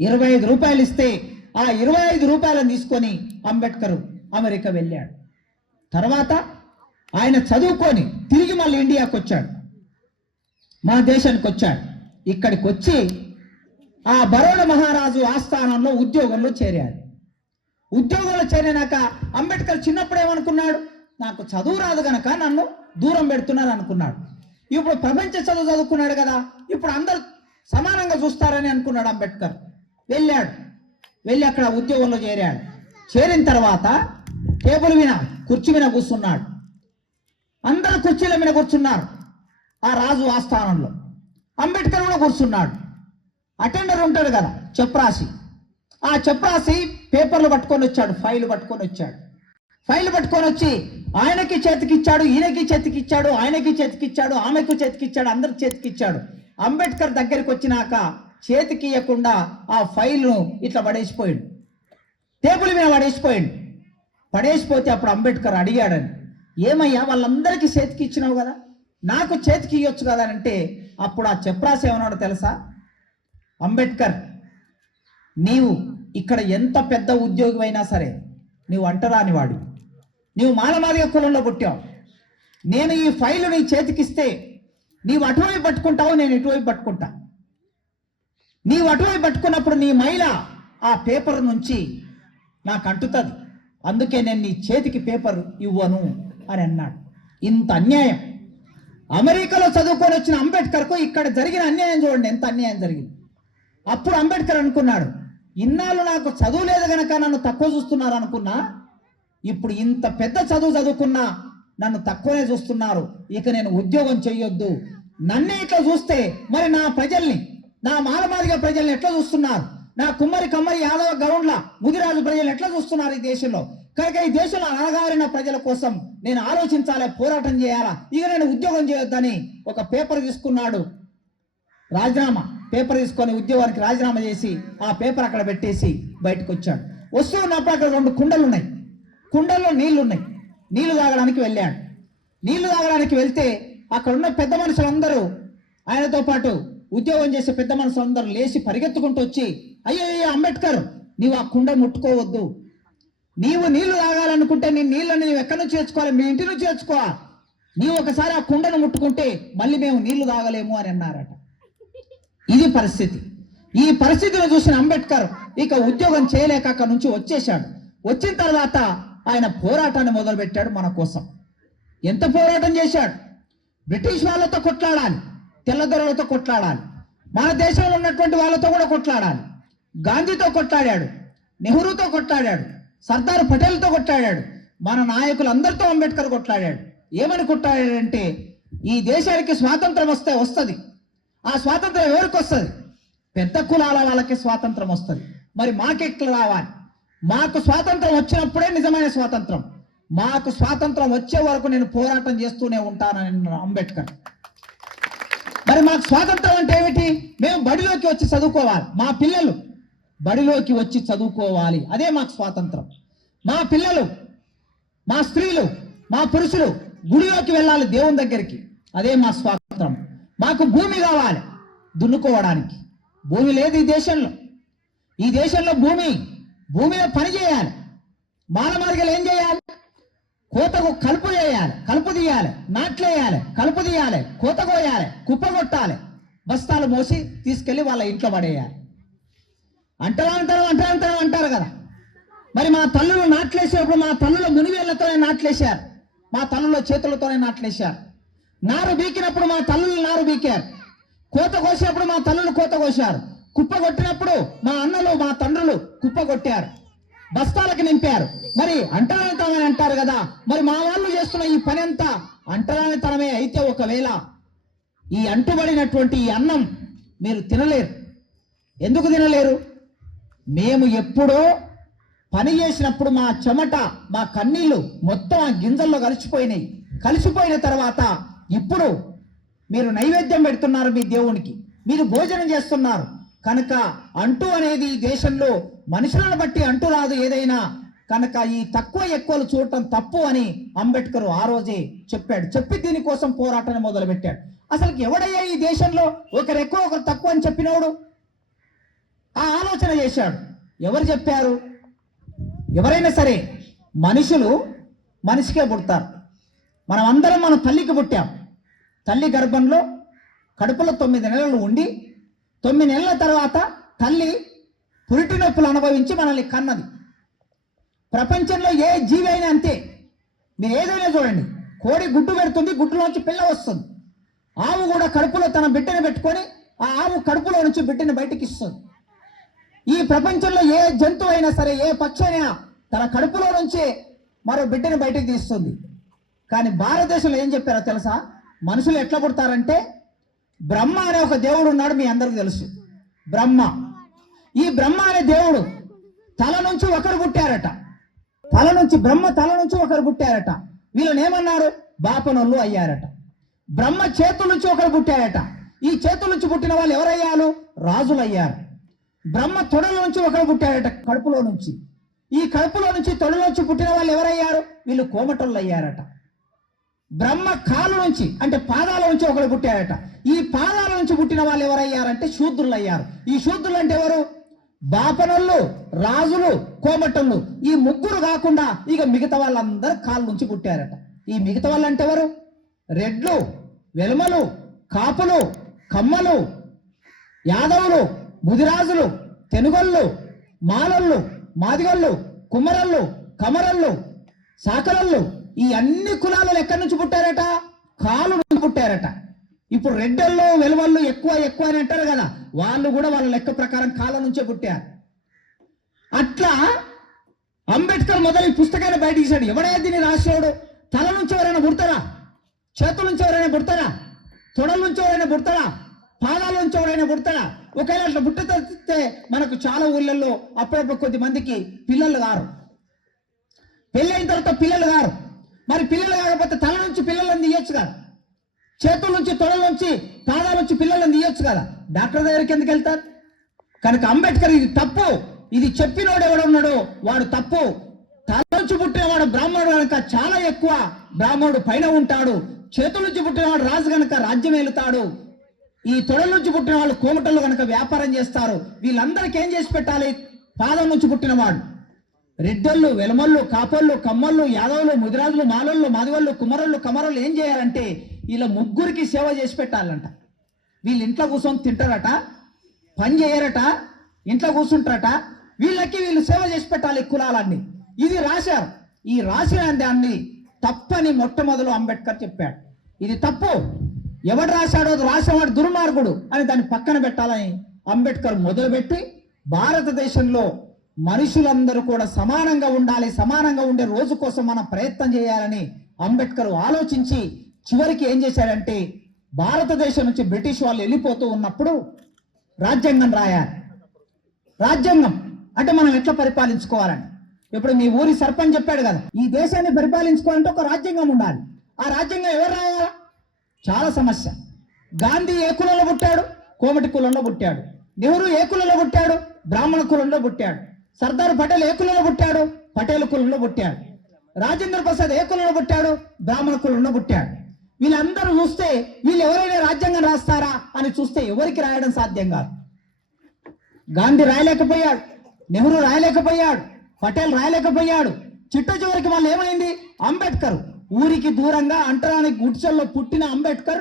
25 రూపాయలు ఇస్తే ఆ 25 రూపాయలను తీసుకొని అంబేద్కర్ అమెరికా వెళ్ళాడు. తర్వాత ఆయన చదువుకొని తిరిగి మళ్ళీ ఇండియాకి వచ్చాడు, మన దేశానికి వచ్చాడు. ఇక్కడికి వచ్చి ఆ బరోడా మహారాజు ఆస్థానంలో ఉద్యోగంలో చేరాడు. ఉద్యోగంలో చేరినాక అంబేద్కర్ చిన్నప్పుడు ఏమనుకున్నాడు, నాకు చదువు రాదు గనక నన్ను దూరం పెడుతున్నారు అనుకున్నాడు. ఇప్పుడు ప్రపంచ చదువు చదువుకున్నాడు కదా, ఇప్పుడు అందరు సమానంగా చూస్తారని అనుకున్నాడు అంబేద్కర్. వెళ్ళి అక్కడ ఉద్యోగంలో చేరాడు. చేరిన తర్వాత టేబుల్ మీద, కుర్చీ మీద కూర్చున్నాడు. అందరు కుర్చీల మీద కూర్చున్నారు ఆ రాజు ఆస్థానంలో. అంబేద్కర్ కూడా కూర్చున్నాడు. అటెండర్ ఉంటాడు కదా చెప్రాసి, ఆ చెప్రాసి పేపర్లు పట్టుకొని వచ్చాడు, ఫైల్ పట్టుకొని వచ్చాడు. ఫైల్ పట్టుకొని వచ్చి ఆయనకి చేతికిచ్చాడు, ఈయనకి చేతికిచ్చాడు, ఆయనకి చేతికిచ్చాడు, ఆమెకు చేతికిచ్చాడు, అందరికి చేతికిచ్చాడు. అంబేద్కర్ దగ్గరికి వచ్చినాక చేతికి ఇవ్వకుండా ఆ ఫైల్ను ఇట్లా పడేసిపోయాడు, టేబుల్ మీద పడేసిపోతే అప్పుడు అంబేద్కర్ అడిగాడని, ఏమయ్యా వాళ్ళందరికీ చేతికి ఇచ్చినావు కదా, నాకు చేతికి ఇవ్వచ్చు కదా అంటే అప్పుడు ఆ చెప్రాసి ఏమన్నాడో తెలుసా? అంబేద్కర్, నీవు ఇక్కడ ఎంత పెద్ద ఉద్యోగి అయినా సరే నీవు అంటరాని వాడు, నీవు మానవాళిక కులంలో పుట్టావు. నేను ఈ ఫైలు నీ చేతికిస్తే నీవు అటువైపు పట్టుకుంటావు, నేను ఇటువైపు పట్టుకుంటా. నీవు అటువైపు పట్టుకున్నప్పుడు నీ మైల ఆ పేపర్ నుంచి నాకు అంటుతుంది, అందుకే నేను నీ చేతికి పేపర్ ఇవ్వను అని అన్నాడు. ఇంత అన్యాయం అమెరికాలో చదువుకొని వచ్చిన అంబేద్కర్కు ఇక్కడ జరిగిన అన్యాయం చూడండి, ఎంత అన్యాయం జరిగింది. అప్పుడు అంబేద్కర్ అనుకున్నాడు, ఇన్నాళ్ళు నాకు చదువు లేదు గనక నన్ను తక్కువ చూస్తున్నారు అనుకున్నా, ఇప్పుడు ఇంత పెద్ద చదువు చదువుకున్నా నన్ను తక్కువనే చూస్తున్నారు, ఇక నేను ఉద్యోగం చేయొద్దు. నన్నే ఇట్లా చూస్తే మరి నా ప్రజల్ని, నా మాలమాదిగ ప్రజల్ని ఎట్లా చూస్తున్నారు, నా కుమ్మరి కమ్మరి యాదవ గౌండ్ల ముదిరాజు ప్రజలు ఎట్లా చూస్తున్నారు ఈ దేశంలో? కనుక ఈ దేశంలో అనగారిన ప్రజల కోసం నేను ఆలోచించాలి, పోరాటం చేయాలా, ఇక నేను ఉద్యోగం చేయొద్దని ఒక పేపర్ తీసుకున్నాడు, రాజీనామా పేపర్ తీసుకొని ఉద్యోగానికి రాజీనామా చేసి ఆ పేపర్ అక్కడ పెట్టేసి బయటకు వచ్చాడు. వస్తూ ఉన్నప్పుడు అక్కడ 2 కుండలు ఉన్నాయి, కుండల్లో నీళ్లు ఉన్నాయి. నీళ్లు తాగడానికి వెళ్ళాడు. నీళ్లు తాగడానికి వెళ్తే అక్కడ ఉన్న పెద్ద మనుషులందరూ, ఆయనతో పాటు ఉద్యోగం చేసే పెద్ద మనుషులందరూ లేచి పరిగెత్తుకుంటూ వచ్చి, అయ్యో అంబేద్కర్, నీవు ఆ కుండ ముట్టుకోవద్దు, నీవు నీళ్లు తాగాలనుకుంటే నీ నీళ్ళని నీవు ఎక్కడి నుంచి తెచ్చుకోవాలి, మీ ఇంటి నుంచి తెచ్చుకోవాలి, నీవు ఒకసారి ఆ కుండను ముట్టుకుంటే మళ్ళీ మేము నీళ్లు తాగలేము అని అన్నారట. ఇది పరిస్థితి. ఈ పరిస్థితిని చూసిన అంబేద్కర్ ఇక ఉద్యోగం చేయలేక అక్కడి నుంచి వచ్చేశాడు. వచ్చిన తర్వాత ఆయన పోరాటాన్ని మొదలుపెట్టాడు మన కోసం. ఎంత పోరాటం చేశాడు? బ్రిటిష్ వాళ్ళతో కొట్లాడాలి, తెల్లదొరలతో కొట్లాడాలి, మన దేశంలో ఉన్నటువంటి వాళ్ళతో కూడా కొట్లాడాలి. గాంధీతో కొట్లాడాడు, నెహ్రూతో కొట్లాడాడు, సర్దార్ పటేల్తో కొట్లాడాడు, మన నాయకులందరితో అంబేద్కర్ కొట్లాడాడు. ఏమని కొట్లాడాడంటే, ఈ దేశానికి స్వాతంత్రం వస్తుంది, ఆ స్వాతంత్రం ఎవరికి వస్తుంది? పెద్ద కులాల వాళ్ళకి స్వాతంత్రం వస్తుంది, మరి మాకెట్లా రావాలి? మాకు స్వాతంత్రం వచ్చినప్పుడే నిజమైన స్వాతంత్రం, మాకు స్వాతంత్రం వచ్చే వరకు నేను పోరాటం చేస్తూనే ఉంటానని అంబేద్కర్. మరి మాకు స్వాతంత్రం అంటే ఏమిటి? మేము బడిలోకి వచ్చి చదువుకోవాలి, మా పిల్లలు బడిలోకి వచ్చి చదువుకోవాలి, అదే మాకు స్వాతంత్రం. మా పిల్లలు, మా స్త్రీలు, మా పురుషులు గుడిలోకి వెళ్ళాలి, దేవుని దగ్గరికి, అదే మా స్వాతంత్రం. మాకు భూమి కావాలి దున్నుకోవడానికి, భూమి లేదు ఈ దేశంలో. ఈ దేశంలో భూమి మీద పని చేయాలి, మానమార్గలు ఏం చేయాలి? కోతకు కలుపు చేయాలి, కలుపు తీయాలి, నాట్లేయాలి, కలుపు తీయాలి, కోత కోయాలి, కుప్ప కొట్టాలి, బస్తాలు మోసి తీసుకెళ్లి వాళ్ళ ఇంట్లో పడేయాలి. అంటరాంతరం అంటారు కదా. మరి మా తల్లులు నాట్లేసేటప్పుడు మా తల్లుల మునివేళ్లతోనే నాట్లేశారు, మా తల్లుల చేతులతోనే నాట్లేశారు. నారు బీకినప్పుడు మా తల్లులు నారు బీకారు, కోత కోసేటప్పుడు మా తల్లులు కోత కోశారు, కుప్ప కొట్టినప్పుడు మా అన్నలు మా తండ్రులు కుప్ప కొట్టారు, బస్తాలకు నింపారు. మరి అంటరానితనం అంటారు కదా. మరి మా వాళ్ళు చేస్తున్న ఈ పని అంతా అంటరానితనమే అయితే ఒకవేళ ఈ అంటుబడినటువంటి ఈ అన్నం మీరు తినలేరు. ఎందుకు తినలేరు? మేము ఎప్పుడో పని చేసినప్పుడు మా చెమట మా కన్నీళ్లు మొత్తం ఆ గింజల్లో కలిసిపోయినాయి. కలిసిపోయిన తర్వాత ఇప్పుడు మీరు నైవేద్యం పెడుతున్నారు మీ దేవునికి, మీరు భోజనం చేస్తున్నారు. కనుక అంటూ అనేది ఈ దేశంలో మనుషులను బట్టి అంటూ రాదు ఏదైనా. కనుక ఈ తక్కువ ఎక్కువలు చూడటం తప్పు అని అంబేద్కర్ ఆ రోజే చెప్పాడు. చెప్పి దీనికోసం పోరాటాన్ని మొదలుపెట్టాడు. అసలు ఎవడయ్యా ఈ దేశంలో ఒకరు ఎక్కువ ఒకరు తక్కువ అని చెప్పినోడు? ఆ ఆలోచన చేశాడు. ఎవరు చెప్పారు? ఎవరైనా సరే మనుషులు మనిషికే పుడతారు. మనం అందరం మన తల్లికి పుట్టాం. తల్లి గర్భంలో కడుపులో 9 నెలలు ఉండి 9 నెలల తర్వాత తల్లి పురిటి నొప్పులు అనుభవించి మనల్ని కన్నది. ప్రపంచంలో ఏ జీవి అయినా అంతే. మీరు ఏదైనా చూడండి, కోడి గుడ్డు పెడుతుంది, గుడ్డులోంచి పిల్ల వస్తుంది. ఆవు కూడా కడుపులో తన బిడ్డను పెట్టుకొని ఆ ఆవు కడుపులో నుంచి బిడ్డను బయటికి ఇస్తుంది. ఈ ప్రపంచంలో ఏ జంతువు అయినా సరే, ఏ పక్షి అయినా తన కడుపులో నుంచి మరో బిడ్డను బయటికి తీస్తుంది. కానీ భారతదేశంలో ఏం చెప్పారో తెలుసా? మనుషులు ఎట్లా పుడతారంటే, బ్రహ్మ అనే ఒక దేవుడు ఉన్నాడు, మీ అందరికీ తెలుసు. బ్రహ్మ, ఈ బ్రహ్మ అనే దేవుడు తల నుంచి ఒకరు పుట్టారట. బ్రహ్మ తల నుంచి ఒకరు పుట్టారట. వీళ్ళని ఏమన్నారు? బాపనోళ్ళు అయ్యారట. బ్రహ్మ చేతుల నుంచి ఒకరు పుట్టారట. ఈ చేతుల నుంచి పుట్టిన వాళ్ళు ఎవరయ్యారు? రాజులు అయ్యారు. బ్రహ్మ తొడల నుంచి ఒకరు పుట్టారట, కడుపులో నుంచి. ఈ కడుపులో నుంచి తొడల నుంచి పుట్టిన వాళ్ళు ఎవరయ్యారు? వీళ్ళు కోమటోళ్ళు అయ్యారట. బ్రహ్మ కాలు నుంచి అంటే పాదాల నుంచి ఒకరు పుట్టారట. ఈ పాదాల నుంచి పుట్టిన వాళ్ళు ఎవరయ్యారంటే శూద్రులు అయ్యారు. ఈ శూద్రులు అంటే ఎవరు? బాపనోళ్ళు, రాజులు, కోమటోళ్ళు. ఈ ముగ్గురు కాకుండా ఇక మిగతా వాళ్ళందరూ కాళ్ళ నుంచి పుట్టారట. ఈ మిగతా వాళ్ళు అంటే ఎవరు? రెడ్లు, వెలుమలు, కాపులు, కమ్మలు, యాదవులు, ముదిరాజులు, తెనుగొళ్ళు, మాలళ్ళు, మాదిగళ్ళు, కుమ్మరళ్ళు, కమరళ్ళు, సాకరళ్ళు. ఈ అన్ని కులాలు ఎక్కడి నుంచి పుట్టారట? కాలు నుంచి పుట్టారట. ఇప్పుడు రెడ్డళ్ళు, వెలువళ్ళు ఎక్కువ అని అంటారు కదా, వాళ్ళు కూడా వాళ్ళ లెక్క ప్రకారం కాళ్ళ నుంచే పుట్టారు. అట్లా అంబేద్కర్ మొదలు ఈ పుస్తకాన్ని బయట తీశాడు. ఎవడైనా దీన్ని రాసేవాడు? తల నుంచి ఎవరైనా పుడతారా? చేతుల నుంచి ఎవరైనా పుడతారా? తొడల నుంచి ఎవరైనా పుడతారా? పాదాల నుంచి ఎవరైనా పుడతారా? ఒకవేళ అట్లా పుట్టితే మనకు చాలా ఊళ్ళల్లో అప్పుడప్పుడు కొద్ది మందికి పిల్లలు గారు, పెళ్ళైన తర్వాత పిల్లలు గారు. మరి పిల్లలు కాకపోతే తల నుంచి పిల్లలను తీయొచ్చు కదా, చేతుల నుంచి తొడల నుంచి పాదాల నుంచి పిల్లలను తీయొచ్చు కదా. డాక్టర్ దగ్గరికి ఎందుకు వెళ్తారు? కనుక అంబేద్కర్ ఇది తప్పు, ఇది చెప్పినోడు ఎవడున్నాడో వాడు తప్పు. తల నుంచి పుట్టినవాడు బ్రాహ్మణుడు కనుక చాలా ఎక్కువ బ్రాహ్మణుడు పైన ఉంటాడు. చేతుల నుంచి పుట్టినవాడు రాజు కనుక రాజ్యం వెళుతాడు. ఈ తొడల నుంచి పుట్టిన వాళ్ళు కోమటలు కనుక వ్యాపారం చేస్తారు. వీళ్ళందరికీ ఏం చేసి పెట్టాలి? పాదం నుంచి పుట్టినవాడు రెడ్డళ్ళు, వెలమళ్ళు, కాపళ్ళు, కమ్మళ్ళు, యాదవులు, ముదిరాజులు, మాలళ్ళు, మాదిగళ్ళు, కుమరళ్ళు, కమరళ్ళు ఏం చేయాలంటే వీళ్ళ ముగ్గురికి సేవ చేసి పెట్టాలంట. వీళ్ళు ఇంట్లో కూర్చొని తింటారట, పని చేయరట, ఇంట్లో కూర్చుంటారట. వీళ్ళకి వీళ్ళు సేవ చేసి పెట్టాలి కులాలన్నీ. ఇది రాశారు. ఈ రాసిన దాన్ని తప్పని మొట్టమొదలు అంబేద్కర్ చెప్పాడు. ఇది తప్పు, ఎవడు రాశాడో రాసేవాడు దుర్మార్గుడు అని దాన్ని పక్కన పెట్టాలని అంబేద్కర్ మొదలుపెట్టి భారతదేశంలో మనుషులందరూ కూడా సమానంగా ఉండాలి, సమానంగా ఉండే రోజు కోసం మనం ప్రయత్నం చేయాలని అంబేద్కర్ ఆలోచించి చివరికి ఏం చేశాడంటే భారతదేశం నుంచి బ్రిటిష్ వాళ్ళు వెళ్ళిపోతూ ఉన్నప్పుడు రాజ్యాంగం రాయాలి. రాజ్యాంగం అంటే మనం ఎట్లా పరిపాలించుకోవాలని. ఇప్పుడు మీ ఊరి సర్పంచ్ చెప్పాడు కదా, ఈ దేశాన్ని పరిపాలించుకోవాలంటే ఒక రాజ్యాంగం ఉండాలి. ఆ రాజ్యాంగం ఎవరు రాయాలా? చాలా సమస్య. గాంధీ ఏ కులంలో పుట్టాడు? కోమటి కులంలో పుట్టాడు. నెహ్రూ ఏ కులంలో పుట్టాడు? బ్రాహ్మణ కులంలో పుట్టాడు. సర్దార్ పటేల్ ఏ కులంలో పుట్టాడు? పటేల్ కులంలో పుట్టాడు. రాజేంద్ర ప్రసాద్ ఏ కులంలో పుట్టాడు? బ్రాహ్మణ కులంలో పుట్టాడు. వీళ్ళందరూ చూస్తే వీళ్ళు ఎవరైనా రాజ్యాంగం రాస్తారా అని చూస్తే ఎవరికి రాయడం సాధ్యం కాదు. గాంధీ రాయలేకపోయాడు, నెహ్రూ రాయలేకపోయాడు, పటేల్ రాయలేకపోయాడు, చిట్ట చివరికి వాళ్ళు ఏమైంది, అంబేద్కర్ ఊరికి దూరంగా అంటరాని గుడిసెల్లో పుట్టిన అంబేద్కర్,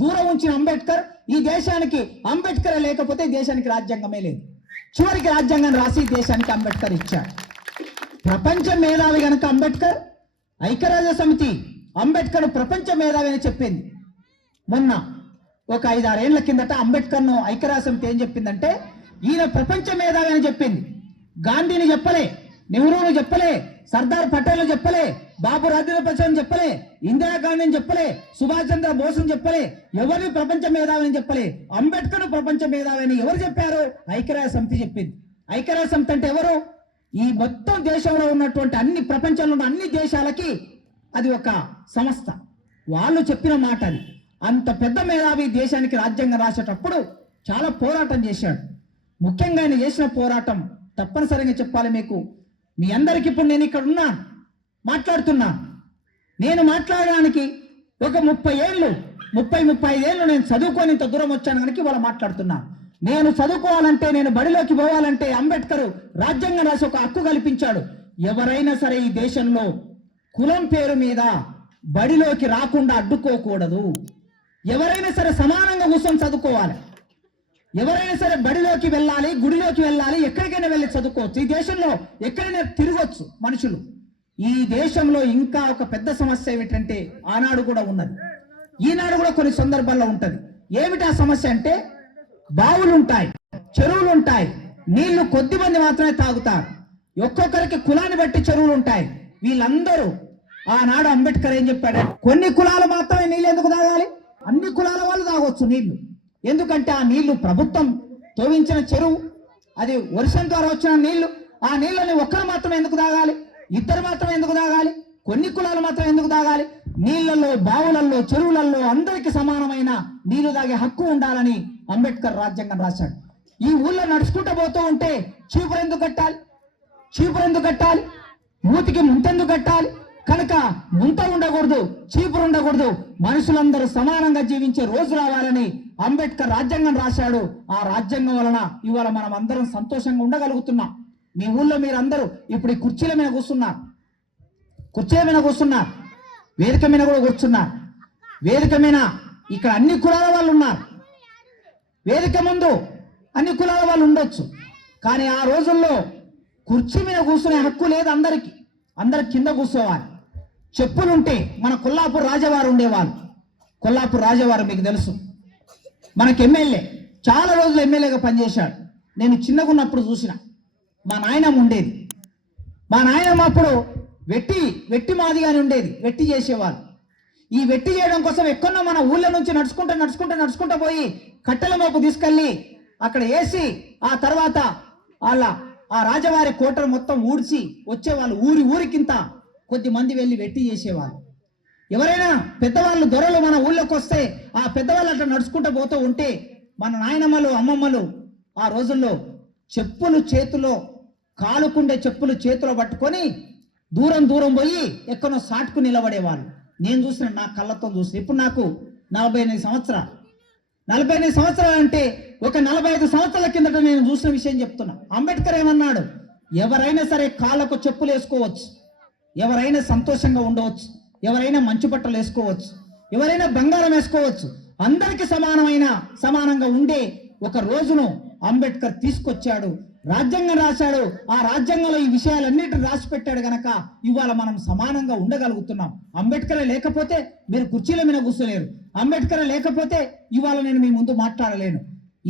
దూరం ఉంచిన అంబేద్కర్, ఈ దేశానికి అంబేద్కర్ లేకపోతే దేశానికి రాజ్యాంగమే లేదు. చివరికి రాజ్యాంగం రాసి దేశానికి అంబేద్కర్ ఇచ్చాడు. ప్రపంచ మేధావి గనక అంబేద్కర్, ఐక్యరాజ్య సమితి అంబేద్కర్ ప్రపంచ మేధావి అని చెప్పింది. మొన్న ఒక 5-6 ఏళ్ల కిందట అంబేద్కర్ను ఐక్యరాజ్య సమితి ఏం చెప్పిందంటే ఈయన ప్రపంచ మేధావి అని చెప్పింది. గాంధీని చెప్పలే, నెహ్రూను చెప్పలే, సర్దార్ పటేల్ చెప్పలే, బాబు రాజేంద్ర ప్రసాద్ చెప్పలే, ఇందిరాగాంధీని చెప్పలే, సుభాష్ చంద్ర బోస్ చెప్పలే, ఎవరిని ప్రపంచ మేధావి అని చెప్పలే. అంబేద్కర్ ప్రపంచ మేధావి అని ఎవరు చెప్పారు? ఐక్యరాజ్య సమితి చెప్పింది. ఐక్యరాజ్య సమితి అంటే ఎవరు? ఈ మొత్తం దేశంలో ఉన్నటువంటి అన్ని, ప్రపంచంలో ఉన్న అన్ని దేశాలకి అది ఒక సంస్థ. వాళ్ళు చెప్పిన మాట అది. అంత పెద్ద మేధావి దేశానికి రాజ్యాంగం రాసేటప్పుడు చాలా పోరాటం చేశాడు. ముఖ్యంగా ఆయన చేసిన పోరాటం తప్పనిసరిగా చెప్పాలి మీకు. మీ అందరికి ఇప్పుడు నేను ఇక్కడ ఉన్నా, మాట్లాడుతున్నా. నేను మాట్లాడడానికి ఒక 30-35 ఏళ్ళు నేను చదువుకొని ఇంత దూరం వచ్చాను కనుక ఇవాళ మాట్లాడుతున్నా. నేను చదువుకోవాలంటే, నేను బడిలోకి పోవాలంటే అంబేద్కర్ రాజ్యాంగం రాసి ఒక హక్కు కల్పించాడు. ఎవరైనా సరే ఈ దేశంలో కులం పేరు మీద బడిలోకి రాకుండా అడ్డుకోకూడదు. ఎవరైనా సరే సమానంగా కూర్చొని చదువుకోవాలి. ఎవరైనా సరే బడిలోకి వెళ్ళాలి, గుడిలోకి వెళ్ళాలి, ఎక్కడికైనా వెళ్ళి చదువుకోవచ్చు. ఈ దేశంలో ఎక్కడైనా తిరగొచ్చు మనుషులు. ఈ దేశంలో ఇంకా ఒక పెద్ద సమస్య ఏమిటంటే ఆనాడు కూడా ఉన్నది, ఈనాడు కూడా కొన్ని సందర్భాల్లో ఉంటది. ఏమిటి ఆ సమస్య అంటే బావులు ఉంటాయి, చెరువులు ఉంటాయి, నీళ్లు కొద్ది మంది మాత్రమే తాగుతారు. ఒక్కొక్కరికి కులాన్ని బట్టి చెరువులు ఉంటాయి. వీళ్ళందరూ ఆనాడు అంబేద్కర్ ఏం చెప్పాడు, కొన్ని కులాలు మాత్రమే నీళ్ళు ఎందుకు తాగాలి, అన్ని కులాల వాళ్ళు తాగొచ్చు నీళ్లు. ఎందుకంటే ఆ నీళ్లు ప్రభుత్వం తోవించిన చెరువు, అది వర్షం ద్వారా వచ్చిన నీళ్లు. ఆ నీళ్ళని ఒక్కరు మాత్రమే ఎందుకు తాగాలి, ఇద్దరు మాత్రమే ఎందుకు తాగాలి, కొన్ని కులాలు మాత్రమే ఎందుకు తాగాలి? నీళ్లలో, బావులలో, చెరువులలో అందరికి సమానమైన నీళ్లు తాగే హక్కు ఉండాలని అంబేద్కర్ రాజ్యాంగం రాశాడు. ఈ ఊళ్ళో నడుచుకుంటూ పోతూ ఉంటే చీపురు ఎందుకు కట్టాలి, మూతికి ముంతెందుకు కట్టాలి? కనుక ముంత ఉండకూడదు, చీపురు ఉండకూడదు, మనుషులందరూ సమానంగా జీవించే రోజు రావాలని అంబేద్కర్ రాజ్యాంగం రాశాడు. ఆ రాజ్యాంగం వలన ఇవాళ మనం అందరం సంతోషంగా ఉండగలుగుతున్నాం. మీ ఊళ్ళో మీరందరూ ఇప్పుడు ఈ కుర్చీల మీద కూర్చున్నారు, వేదిక మీద కూడా కూర్చున్నారు. వేదిక మీద ఇక్కడ అన్ని కులాల వాళ్ళు ఉన్నారు. వేదిక ముందు అన్ని కులాల వాళ్ళు ఉండొచ్చు, కానీ ఆ రోజుల్లో కుర్చీ మీద కూర్చునే హక్కు లేదు అందరికి. అందరు కింద కూర్చోవాలి. చెప్పులుంటే మన కొల్లాపూర్ రాజవారు ఉండేవాళ్ళు. కొల్లాపూర్ రాజవారు మీకు తెలుసు, మనకి ఎమ్మెల్యే, చాలా రోజులు ఎమ్మెల్యేగా పనిచేశాడు. నేను చిన్నగా ఉన్నప్పుడు చూసిన, మా నాయనమ్మ ఉండేది. మా నాయనమ్మ అప్పుడు వెట్టి మాదిగానే ఉండేది, వెట్టి చేసేవాళ్ళు. ఈ వెట్టి చేయడం కోసం ఎక్కడో మన ఊళ్ళ నుంచి నడుచుకుంటా పోయి కట్టెల మోపు తీసుకెళ్ళి అక్కడ వేసి ఆ తర్వాత ఆ రాజవారి కోటను మొత్తం ఊడ్చి వచ్చేవాళ్ళు. ఊరికింత కొద్ది మంది వెళ్ళి వెట్టి చేసేవాళ్ళు. ఎవరైనా పెద్దవాళ్ళు, దొరలు మన ఊళ్ళోకి వస్తే ఆ పెద్దవాళ్ళు అట్లా నడుచుకుంటూ పోతూ ఉంటే మన నాయనమ్మలు, అమ్మమ్మలు ఆ రోజుల్లో చెప్పులు చేతిలో, కాలుకుండే చెప్పులు చేతిలో పట్టుకొని దూరం పోయి ఎక్కడో సాటుకు నిలబడేవాళ్ళు. నేను చూసిన, నా కళ్ళతో చూసిన. ఇప్పుడు నాకు 48 సంవత్సరాలు. 48 సంవత్సరాలు అంటే ఒక 45 సంవత్సరాల కిందట నేను చూసిన విషయం చెప్తున్నా. అంబేద్కర్ ఏమన్నాడు, ఎవరైనా సరే కాళ్ళకు చెప్పులు వేసుకోవచ్చు, ఎవరైనా సంతోషంగా ఉండవచ్చు, ఎవరైనా మంచు బట్టలు వేసుకోవచ్చు, ఎవరైనా బంగారం వేసుకోవచ్చు, అందరికి సమానంగా ఉండే ఒక రోజును అంబేద్కర్ తీసుకొచ్చాడు. రాజ్యాంగం రాశాడు. ఆ రాజ్యాంగంలో ఈ విషయాలన్నిటిని రాసి పెట్టాడు గనక ఇవాళ మనం సమానంగా ఉండగలుగుతున్నాం. అంబేద్కర్ లేకపోతే మీరు కుర్చీల మీద కూర్చోలేరు. అంబేద్కర్ లేకపోతే ఇవాళ నేను మీ ముందు మాట్లాడలేను.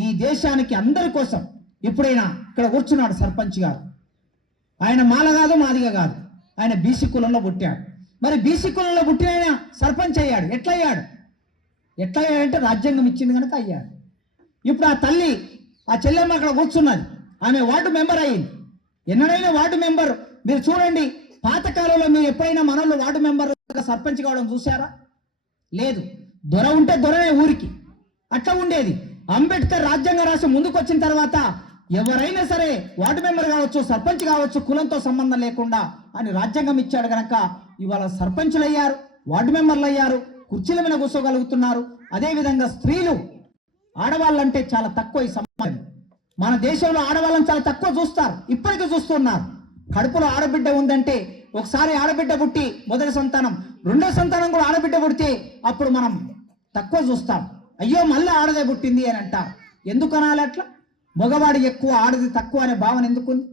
ఈ దేశానికి అందరి కోసం ఇప్పుడైనా ఇక్కడ కూర్చున్నాడు సర్పంచ్ గారు. ఆయన మాల కాదు, మాదిగ కాదు, ఆయన బీసీ కులంలో పుట్టాడు. మరి బీసీ కులంలో పుట్టిన ఆయన సర్పంచ్ అయ్యాడు. ఎట్లా అయ్యాడంటే రాజ్యాంగం ఇచ్చింది కనుక అయ్యాడు. ఇప్పుడు ఆ తల్లి, ఆ చెల్లెమ్మ అక్కడ కూర్చున్నది, ఆమె వార్డు మెంబర్ అయ్యింది. ఎన్నడైనా వార్డు మెంబర్ మీరు చూడండి, పాతకాలంలో మీరు ఎప్పుడైనా మనలో వార్డు మెంబర్ సర్పంచ్ కావడం చూసారా? లేదు. దొర ఉంటే దొరనే ఊరికి, అట్లా ఉండేది. అంబేద్కర్ రాజ్యాంగం రాసి ముందుకు వచ్చిన తర్వాత ఎవరైనా సరే వార్డు మెంబర్ కావచ్చు, సర్పంచ్ కావచ్చు, కులంతో సంబంధం లేకుండా అని రాజ్యాంగం ఇచ్చాడు కనుక ఇవాళ సర్పంచులు అయ్యారు, వార్డు మెంబర్లు అయ్యారు, కుర్చీల మీద కూర్చోగలుగుతున్నారు. అదేవిధంగా స్త్రీలు, ఆడవాళ్ళంటే చాలా తక్కువ ఈ సమాజం. మన దేశంలో ఆడవాళ్ళని చాలా తక్కువ చూస్తారు, ఇప్పటికీ చూస్తున్నారు. కడుపులో ఆడబిడ్డ ఉందంటే ఒకసారి ఆడబిడ్డ పుట్టి మొదటి సంతానం, రెండో సంతానం కూడా ఆడబిడ్డ పుడితే అప్పుడు మనం తక్కువ చూస్తాం. అయ్యో మళ్ళీ ఆడదే పుట్టింది అని అంటారు. ఎందుకు అనాలి అట్లా? మగవాడు ఎక్కువ ఆడది తక్కువ అనే భావన ఎందుకుంది?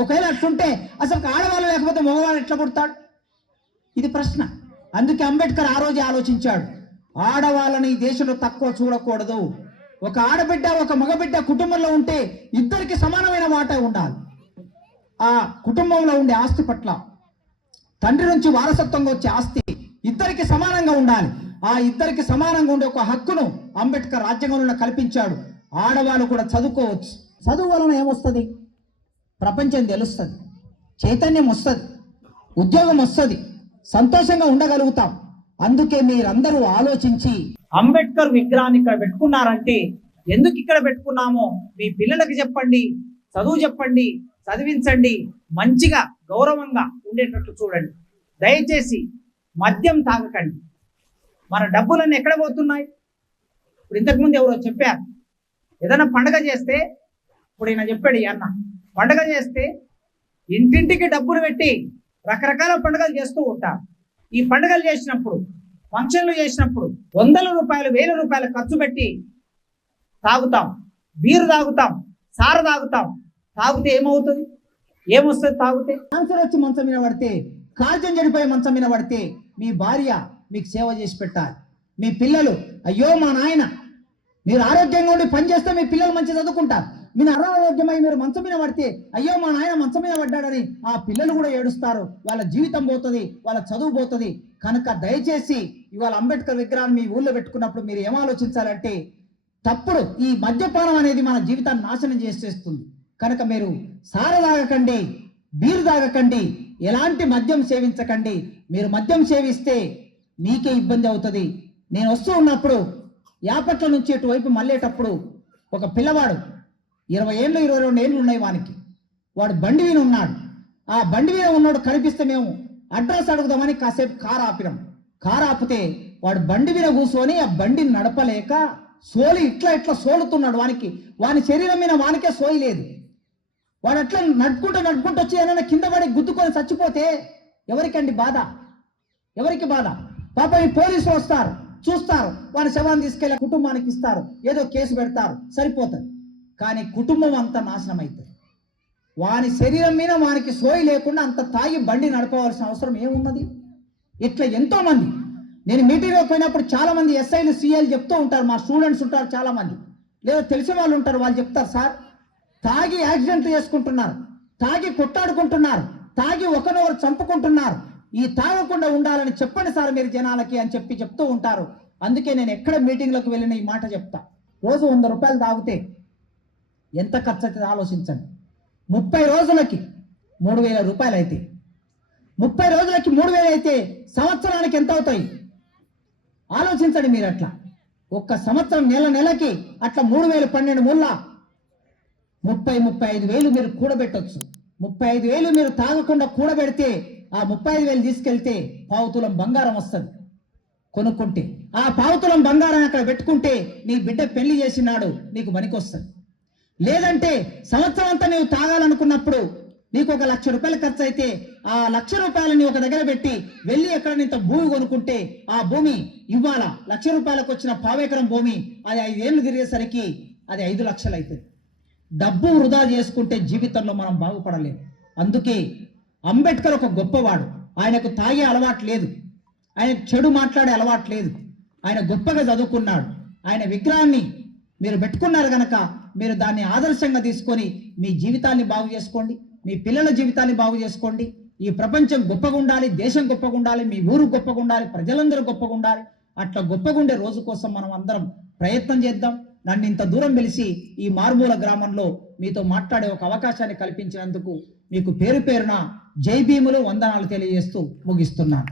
ఒకవేళ అట్లుంటే అసలు ఆడవాళ్ళు లేకపోతే మగవాడు ఎట్లా పుడతాడు? ఇది ప్రశ్న. అందుకే అంబేద్కర్ ఆ రోజే ఆలోచించాడు, ఆడవాళ్ళని ఈ దేశంలో తక్కువ చూడకూడదు. ఒక ఆడబిడ్డ ఒక మగబిడ్డ కుటుంబంలో ఉంటే ఇద్దరికి సమానమైన వాటా ఉండాలి. ఆ కుటుంబంలో ఉండే ఆస్తి పట్ల తండ్రి నుంచి వారసత్వంగా వచ్చే ఆస్తి ఇద్దరికి సమానంగా ఉండాలి. ఆ ఇద్దరికి సమానంగా ఉండే ఒక హక్కును అంబేద్కర్ రాజ్యాంగంలో కల్పించాడు. ఆడవాళ్ళు కూడా చదువుకోవచ్చు. చదువు వలన ఏమొస్తుంది? ప్రపంచం తెలుస్తుంది, చైతన్యం వస్తుంది, ఉద్యోగం వస్తుంది, సంతోషంగా ఉండగలుగుతాం. అందుకే మీరందరూ ఆలోచించి అంబేద్కర్ విగ్రహాన్ని ఇక్కడ పెట్టుకున్నారంటే ఎందుకు ఇక్కడ పెట్టుకున్నామో మీ పిల్లలకి చెప్పండి, చదువు చెప్పండి, చదివించండి, మంచిగా గౌరవంగా ఉండేటట్లు చూడండి. దయచేసి మద్యం తాగకండి. మన డబ్బులన్నీ ఎక్కడ పోతున్నాయి? ఇప్పుడు ఇంతకుముందు ఎవరో చెప్పారు, ఏదైనా పండగ చేస్తే, ఇప్పుడు ఈయన చెప్పాడు ఈ అన్న, పండగ చేస్తే ఇంటింటికి డబ్బులు పెట్టి రకరకాల పండుగలు చేస్తూ ఉంటారు. ఈ పండుగలు చేసినప్పుడు, ఫంక్షన్లు చేసినప్పుడు వందల రూపాయలు, వేల రూపాయలు ఖర్చు పెట్టి తాగుతాం, బీరు తాగుతాం, సార తాగుతాం. తాగితే ఏమవుతుంది? ఏమొస్తుంది? తాగితే క్యాన్సర్ వచ్చి మంచం మీద పడితే, కాల్చం చెడిపోయి మంచం మీద పడితే మీ భార్య మీకు సేవ చేసి పెట్టాలి. మీ పిల్లలు, అయ్యో మా నాయన, మీరు ఆరోగ్యంగా ఉండి పని చేస్తే మీ పిల్లలు మంచి చదువుకుంటారు. మీరు అనారోగ్యమై మీరు మంచం మీద పడితే, అయ్యో మా నాయన మంచం మీద పడ్డాడని ఆ పిల్లలు కూడా ఏడుస్తారు. వాళ్ళ జీవితం పోతుంది, వాళ్ళ చదువు పోతుంది. కనుక దయచేసి ఇవాళ అంబేద్కర్ విగ్రహాన్ని మీ ఊళ్ళో పెట్టుకున్నప్పుడు మీరు ఏం ఆలోచించాలంటే, తప్పుడు ఈ మద్యపానం అనేది మన జీవితాన్ని నాశనం చేసేస్తుంది. కనుక మీరు సార తాగకండి, బీరు తాగకండి, ఎలాంటి మద్యం సేవించకండి. మీరు మద్యం సేవిస్తే మీకే ఇబ్బంది అవుతుంది. నేను వస్తూ ఉన్నప్పుడు యాపట్ల నుంచి ఇటువైపు మళ్ళేటప్పుడు ఒక పిల్లవాడు 20 ఏళ్ళు 22 ఏళ్ళు ఉన్నాయి వానికి, వాడు బండి మీద ఉన్నాడు. ఆ బండి మీద ఉన్నాడు కనిపిస్తే మేము అడ్రస్ అడుగుదామని కాసేపు కారు ఆపినాం. కారు ఆపితే వాడు బండి మీద కూర్చొని ఆ బండిని నడపలేక సోలి ఇట్లా సోలుతున్నాడు. వాని శరీరం మీద వానికే సోయి లేదు. వాడు అట్లా నడుపుకుంటూ వచ్చి ఏమైనా కింద పడి గుద్దుకొని చచ్చిపోతే ఎవరికండి బాధ? ఎవరికి బాధ? పాపం పోలీసులు వస్తారు, చూస్తారు, వాని శవాన్ని తీసుకెళ్ళి కుటుంబానికి ఇస్తారు, ఏదో కేసు పెడతారు, సరిపోతుంది. కానీ కుటుంబం అంతా నాశనం అవుతుంది. వాని శరీరం మీద వానికి సోయి లేకుండా అంత తాగి బండి నడపవలసిన అవసరం ఏమున్నది? ఇట్లా ఎంతో మంది, నేను మీటింగ్లో పోయినప్పుడు చాలా మంది ఎస్ఐలు సిఐలు చెప్తూ ఉంటారు, మా స్టూడెంట్స్ ఉంటారు చాలా మంది, లేదా తెలిసిన వాళ్ళు ఉంటారు, వాళ్ళు చెప్తారు, సార్ తాగి యాక్సిడెంట్ చేసుకుంటున్నారు, తాగి కొట్టాడుకుంటున్నారు, తాగి ఒకరినొకరు చంపుకుంటున్నారు, ఈ తాగకుండా ఉండాలని చెప్పండి సార్ మీరు జనాలకి అని చెప్తూ ఉంటారు. అందుకే నేను ఎక్కడ మీటింగ్లకు వెళ్ళిన ఈ మాట చెప్తా. రోజు 100 రూపాయలు తాగితే ఎంత ఖర్చు అవుతుంది ఆలోచించండి. 30 రోజులకి 3000 రూపాయలు అయితే, 30 రోజులకి 3000 అయితే సంవత్సరానికి ఎంత అవుతాయి ఆలోచించండి మీరు. అట్లా ఒక్క సంవత్సరం నెలకి అట్లా 3000 12 ముళ్ళ 35,000 మీరు కూడబెట్టొచ్చు. 35,000 మీరు తాగకుండా కూడబెడితే ఆ 35,000 తీసుకెళ్తే పావుతులం బంగారం వస్తుంది కొనుక్కుంటే. ఆ పావుతులం బంగారం అక్కడ పెట్టుకుంటే నీ బిడ్డ పెళ్లి చేసినాడు నీకు పనికొస్తుంది. లేదంటే సంవత్సరం అంతా నీవు తాగాలనుకున్నప్పుడు నీకు 1,00,000 రూపాయలు ఖర్చు అయితే ఆ 1,00,000 రూపాయలని ఒక దగ్గర పెట్టి వెళ్ళి ఎక్కడ ఇంత భూమి కొనుక్కుంటే ఆ భూమి ఇవాళ 1,00,000 రూపాయలకు వచ్చిన 1/2 ఎకరం భూమి అది 5 ఏళ్ళు తిరిగేసరికి అది 5 లక్షలు అవుతుంది. డబ్బు వృధా చేసుకుంటే జీవితంలో మనం బాగుపడలేము. అందుకే అంబేద్కర్ ఒక గొప్పవాడు. ఆయనకు తాగే అలవాటు లేదు, ఆయనకు చెడు మాట్లాడే అలవాటు లేదు, ఆయన గొప్పగా చదువుకున్నాడు. ఆయన విగ్రహాన్ని మీరు పెట్టుకున్నారు కనుక మీరు దాన్ని ఆదర్శంగా తీసుకొని మీ జీవితాన్ని బాగు చేసుకోండి, మీ పిల్లల జీవితాన్ని బాగు చేసుకోండి. ఈ ప్రపంచం గొప్పగా ఉండాలి, దేశం గొప్పగా ఉండాలి, మీ ఊరు గొప్పగా ఉండాలి, ప్రజలందరూ గొప్పగా ఉండాలి. అట్లా గొప్పగా ఉండే రోజు కోసం మనం అందరం ప్రయత్నం చేద్దాం. నన్ను ఇంత దూరం వెలిసి ఈ మారుమూల గ్రామంలో మీతో మాట్లాడే ఒక అవకాశాన్ని కల్పించినందుకు మీకు పేరు పేరున జై భీములు వందనాలు తెలియజేస్తూ ముగిస్తున్నాను.